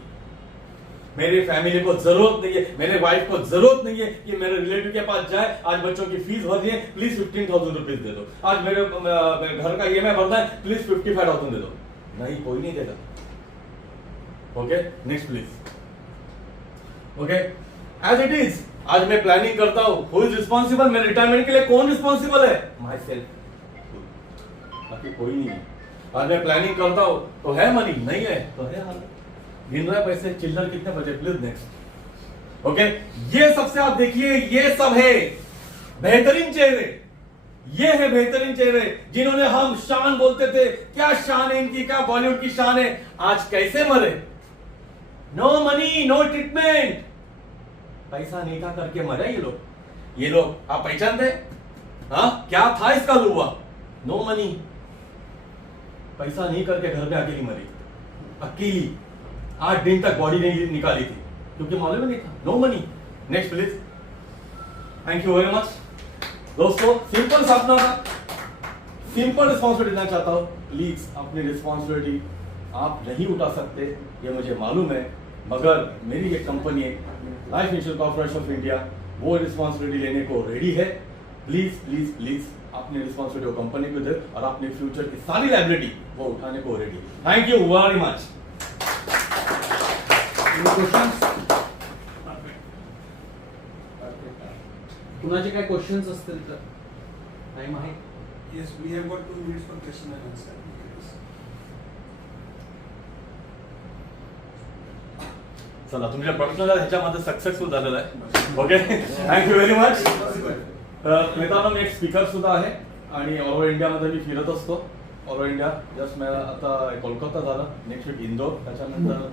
मेरी फैमिली को जरूरत नहीं है, मेरे वाइफ को जरूरत नहीं है कि मेरे रिलेटिव के पास जाए, आज बच्चों की फीस भरनी है, प्लीज 15,000 रुपीज दे दो. आज मेरे घर का EMI भरना है, प्लीज 55,000 दे दो. नहीं, कोई नहीं देगा. Okay, next please. Okay as it is आज मैं प्लानिंग करता हूँ, हु इज रिस्पॉन्सिबल, मेरे रिटायरमेंट के लिए कौन रिस्पॉन्सिबल है? माई सेल्फ, बाकी कोई नहीं है। आज मैं प्लानिंग करता हूँ तो है मनी, नहीं है तो है हाल। गिन रहे पैसे, चिल्लर कितने बचे? Please next. ओके ये सबसे आप देखिए, ये सब है बेहतरीन चेहरे, ये है बेहतरीन चेहरे जिन्होंने हम शान बोलते थे। क्या शान है इनकी, क्या बॉलीवुड की शान है। आज कैसे मरे? नो मनी नो ट्रीटमेंट, पैसा नहीं था करके मरे ये लोग। ये लोग आप पहचानते? हाँ क्या था इसका लुवा? नो मनी, पैसा नहीं करके घर में अकेली मरी, अकेली 8 दिन तक बॉडी नहीं निकाली थी क्योंकि मालूम नहीं था। No money. Next please. Thank you very much दोस्तों। सिंपल सा अपना सिंपल रिस्पॉन्सिबिलिटी देना चाहता हूं। प्लीज अपनी रिस्पॉन्सिबिलिटी आप नहीं उठा सकते, ये मुझे मालूम है, मगर मेरी एक कंपनी है life insurance corporation of India, वो रिस्पॉन्सिबिलिटी लेने को रेडी है। प्लीज प्लीज प्लीज अपनी रिस्पॉन्सिबिलिटी वो कंपनी को दे और अपने फ्यूचर की सारी लायबिलिटी वो उठाने को ready. Thank you very much. कुणाचे काय क्वेश्चन्स असतील तर टाइम आहे? Yes, we have got 2 minutes for question and answer. चला तुमच्या पर्सनल ह्याच्यामध्ये सक्सेसफुल झालेलं आहे। Okay thank you very much. मित्रांनो मी एक स्पीकर सुद्धा आहे आणि ऑल ओव्हर इंडियामध्ये मी फिरत असतो। ऑल ओव्हर इंडिया जस्ट मला आता कोलकाता झालं, नेक्स्ट वीक इंदोर, त्याच्यानंतर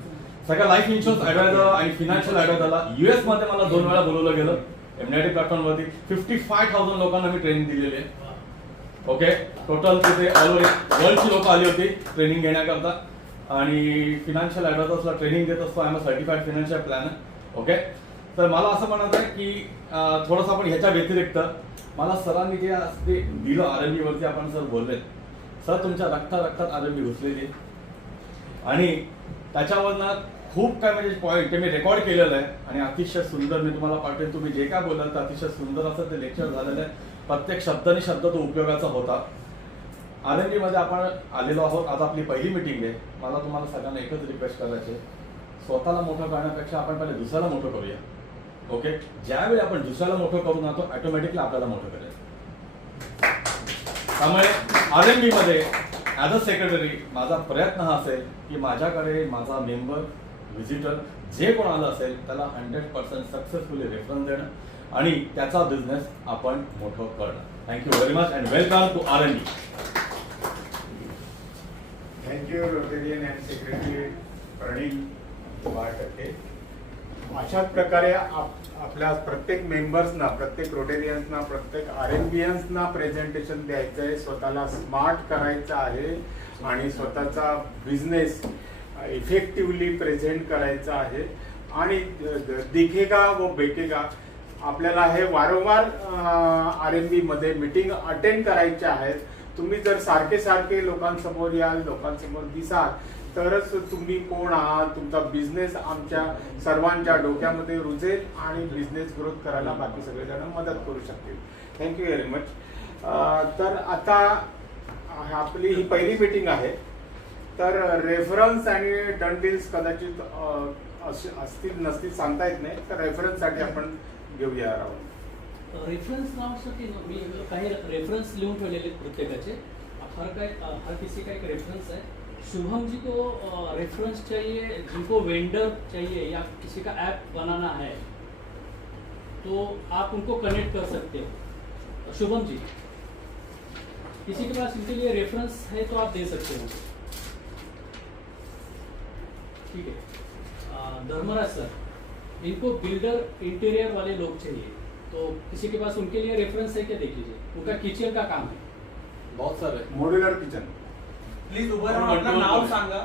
सगळ्या लाईफ इन्शुरन्स ॲडवायझर आणि फिनान्शियल ॲडवायझरला US मध्ये मला 2 वेळा बोलवलं गेलं। एमआयटी प्लॅटफॉर्मवरती 55,000 लोकांना मी ट्रेनिंग दिलेली आहे। ओके टोटल तिथे ऑल ओव्हर वर्ल्डची लोक आली होती ट्रेनिंग घेण्याकरता आणि फिनान्शियल ॲडवायझर्सला ट्रेनिंग देत असतो। I am a certified financial planner. Okay तर मला असं म्हणत आहे की थोडंसं आपण ह्याच्या व्यतिरिक्त मला सरांनी जे असते दिलं RMB वरती, आपण सर बोलले सर तुमच्या रक्तात RMB घुसलेली आणि त्याच्यावरनं खूप काय म्हणजे पॉईंट ते मी रेकॉर्ड केलेलं आहे आणि अतिशय सुंदर मी तुम्हाला पाठवेन। तुम्ही जे काय बोलाल तर अतिशय सुंदर असं ते लेक्चर झालेलं आहे। प्रत्येक शब्दाने शब्द तो उपयोगाचा होता। RMB मध्ये आपण आलेलो आहोत, आज आपली पहिली मीटिंग आहे। मला तुम्हाला सगळ्यांना एकच रिक्वेस्ट करायची आहे, स्वतःला मोठं करण्यापेक्षा आपण पहिले दुसऱ्याला मोठं करूया। ओके ज्यावेळी आपण दुसऱ्याला मोठं करू ना तो ऑटोमॅटिकली आपल्याला मोठं करेल। त्यामुळे RMB मध्ये ॲज अ सेक्रेटरी माझा प्रयत्न हा असेल की माझ्याकडे माझा मेंबर व्हिजिटर जे कोण आलं असेल त्याला 100% सक्सेसफुली रेफरन्स देणं आणि त्याचा बिझनेस आपण मोठं करणं। Thank you very much and welcome to RMB। Thank you Rotarian and secretary Pranil Watke. अशाच प्रकारे आपल्या प्रत्येक मेंबर्सना, प्रत्येक रोटेरियन्सना, प्रत्येक RMBiansना प्रेझेंटेशन द्यायचं आहे, स्वतःला स्मार्ट करायचं आहे आणि स्वतःचा बिझनेस इफेक्टिव्हली प्रेझेंट करायचा आहे आणि दिखेगा वो बेकेगा। आपल्याला हे वारंवार RMB मध्ये मीटिंग अटेंड करायच्या आहेत। तुम्ही जर सारखे सारखे लोकांसमोर याल, लोकांसमोर दिसाल तरच तुम्ही कोण आहात, तुमचा बिझनेस आमच्या सर्वांच्या डोक्यामध्ये रुजेल आणि बिझनेस ग्रोथ करायला बाकी सगळेजण मदत करू शकतील। Thank you very much. तर आता आपली ही पहिली मीटिंग आहे, तर रेफरन्स आणि डन डील्स कदाचित असतील नसतील सांगता येत नाही, तर रेफरन्ससाठी आपण घेऊया राहून। रेफरन्स नावासाठी मी काही रेफरन्स लिहून ठेवलेले प्रत्येकाचे। हर किसी का एक रेफरन्स है। शुभम जी को रेफरेंस चाहिए, जिनको वेंडर चाहिए या किसी का ऐप बनाना है तो आप उनको कनेक्ट कर सकते हो। शुभम जी, किसी के पास इनके लिए रेफरेंस है तो आप दे सकते हो। ठीक है। धर्मराज सर, इनको बिल्डर इंटीरियर वाले लोग चाहिए, तो किसी के पास उनके लिए रेफरेंस है क्या? देख लीजिए, उनका किचन का काम है, बहुत सारे मॉड्युलर किचन। प्लीज उभं राहून आपलं नाव सांगा,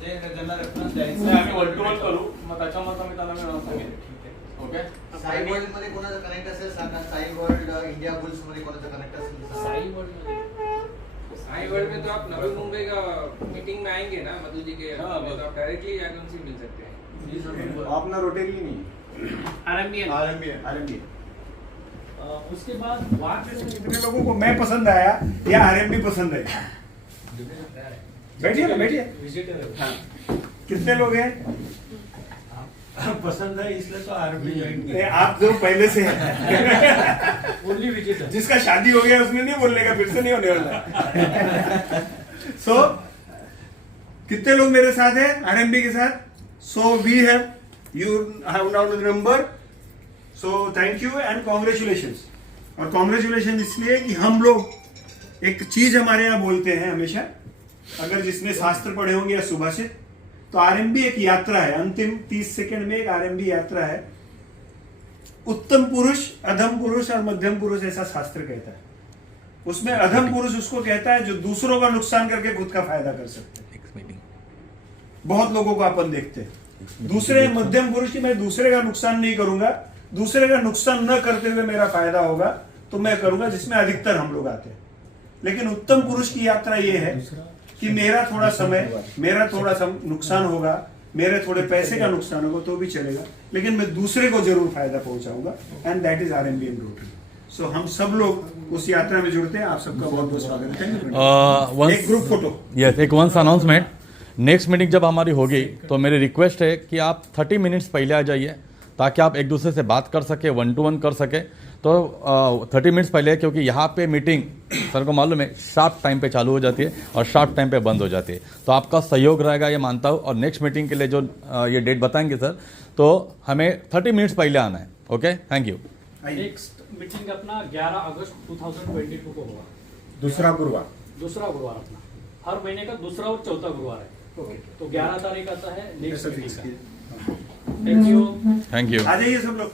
जे ज्यांना रेफरन्स द्यायचं आहे आम्ही वन टू वन करू, मग त्याच्यामध्ये मी त्यांना नाव सांगेन। ठीक आहे ओके। साई वर्ल्ड मध्ये कोणाचं कनेक्ट असेल सांगा। साई वर्ल्ड इंडिया बुल्स मध्ये कोणाचं कनेक्ट असेल? साई वर्ल्ड साई वर्ल्ड में तो आप नवी मुंबई का मीटिंग में आएंगे ना मधु जी के, तो आप डायरेक्टली जाकर उनसे मिल सकते हैं। अपना रोटेरी नहीं RMB। उसके बाद कितने लोगों को मैं पसंद आया या RMB पसंद है? बैठिए ना, बैठिए। विजिटर है। हाँ, कितने लोग हैं? पसंद है इसलिए तो आरबी ज्वाइन नहीं, किया। आप जो पहले से हैं। ओनली विजिटर जिसका शादी हो गया उसने नहीं बोलने का, फिर से नहीं होने वाला। सो कितने लोग मेरे साथ हैं आरएमबी के साथ? So we have you have now the number. So thank you and congratulations. और कॉन्ग्रेचुलेशन इसलिए कि हम लोग एक चीज हमारे यहाँ बोलते हैं हमेशा, अगर जिसने शास्त्र पढ़े होंगे या सुभाषित, तो आरएमबी एक यात्रा है। अंतिम 30 सेकंड में एक आरएमबी यात्रा है। उत्तम पुरुष, अधम पुरुष और मध्यम पुरुष, ऐसा शास्त्र कहता है। उसमें अधम पुरुष उसको कहता है जो दूसरों का नुकसान करके खुद का फायदा कर सकते हैं। बहुत लोगों को अपन देखते हैं। दूसरे मध्यम पुरुष की मैं दूसरे का नुकसान नहीं करूंगा, दूसरे का नुकसान न करते हुए मेरा फायदा होगा तो मैं करूंगा, जिसमें अधिकतर हम लोग आते हैं। लेकिन उत्तम पुरुष की यात्रा ये है कि मेरा थोड़ा समय, मेरा थोड़ा नुकसान होगा, मेरे थोड़े पैसे का नुकसान होगा तो भी चलेगा, लेकिन मैं दूसरे को जरूर फायदा पहुंचाऊंगा। And that is RMB and Rotary. So हम सब लोग उस यात्रा में जुड़ते हैं। आप सबका बहुत बहुत स्वागत है। एक ग्रुप फोटो। यस, एक वंस अनाउंसमेंट। नेक्स्ट मीटिंग जब हमारी होगी तो मेरी रिक्वेस्ट है कि आप 30 मिनट्स पहले आ जाइए, ताकि आप एक दूसरे से बात कर सके, 1 to 1 कर सके। तो 30 मिनट्स पहले, क्योंकि यहाँ पे मीटिंग सर को मालूम है शार्प टाइम पे चालू हो जाती है और शार्प टाइम पे बंद हो जाती है। तो आपका सहयोग रहेगा ये मानता हूँ। और नेक्स्ट मीटिंग के लिए जो ये डेट बताएंगे सर, तो हमें 30 मिनट्स पहले आना है। Okay, thank you. Next meeting अपना 11 अगस्त 2022 को होगा। दूसरा गुरुवार अपना हर महीने का दूसरा और चौथा गुरुवार है। ओके, तो 11 तारीख आता है नेक्स्ट मीटिंग का। Thank you. Thank you. आ जाइए सब लोग।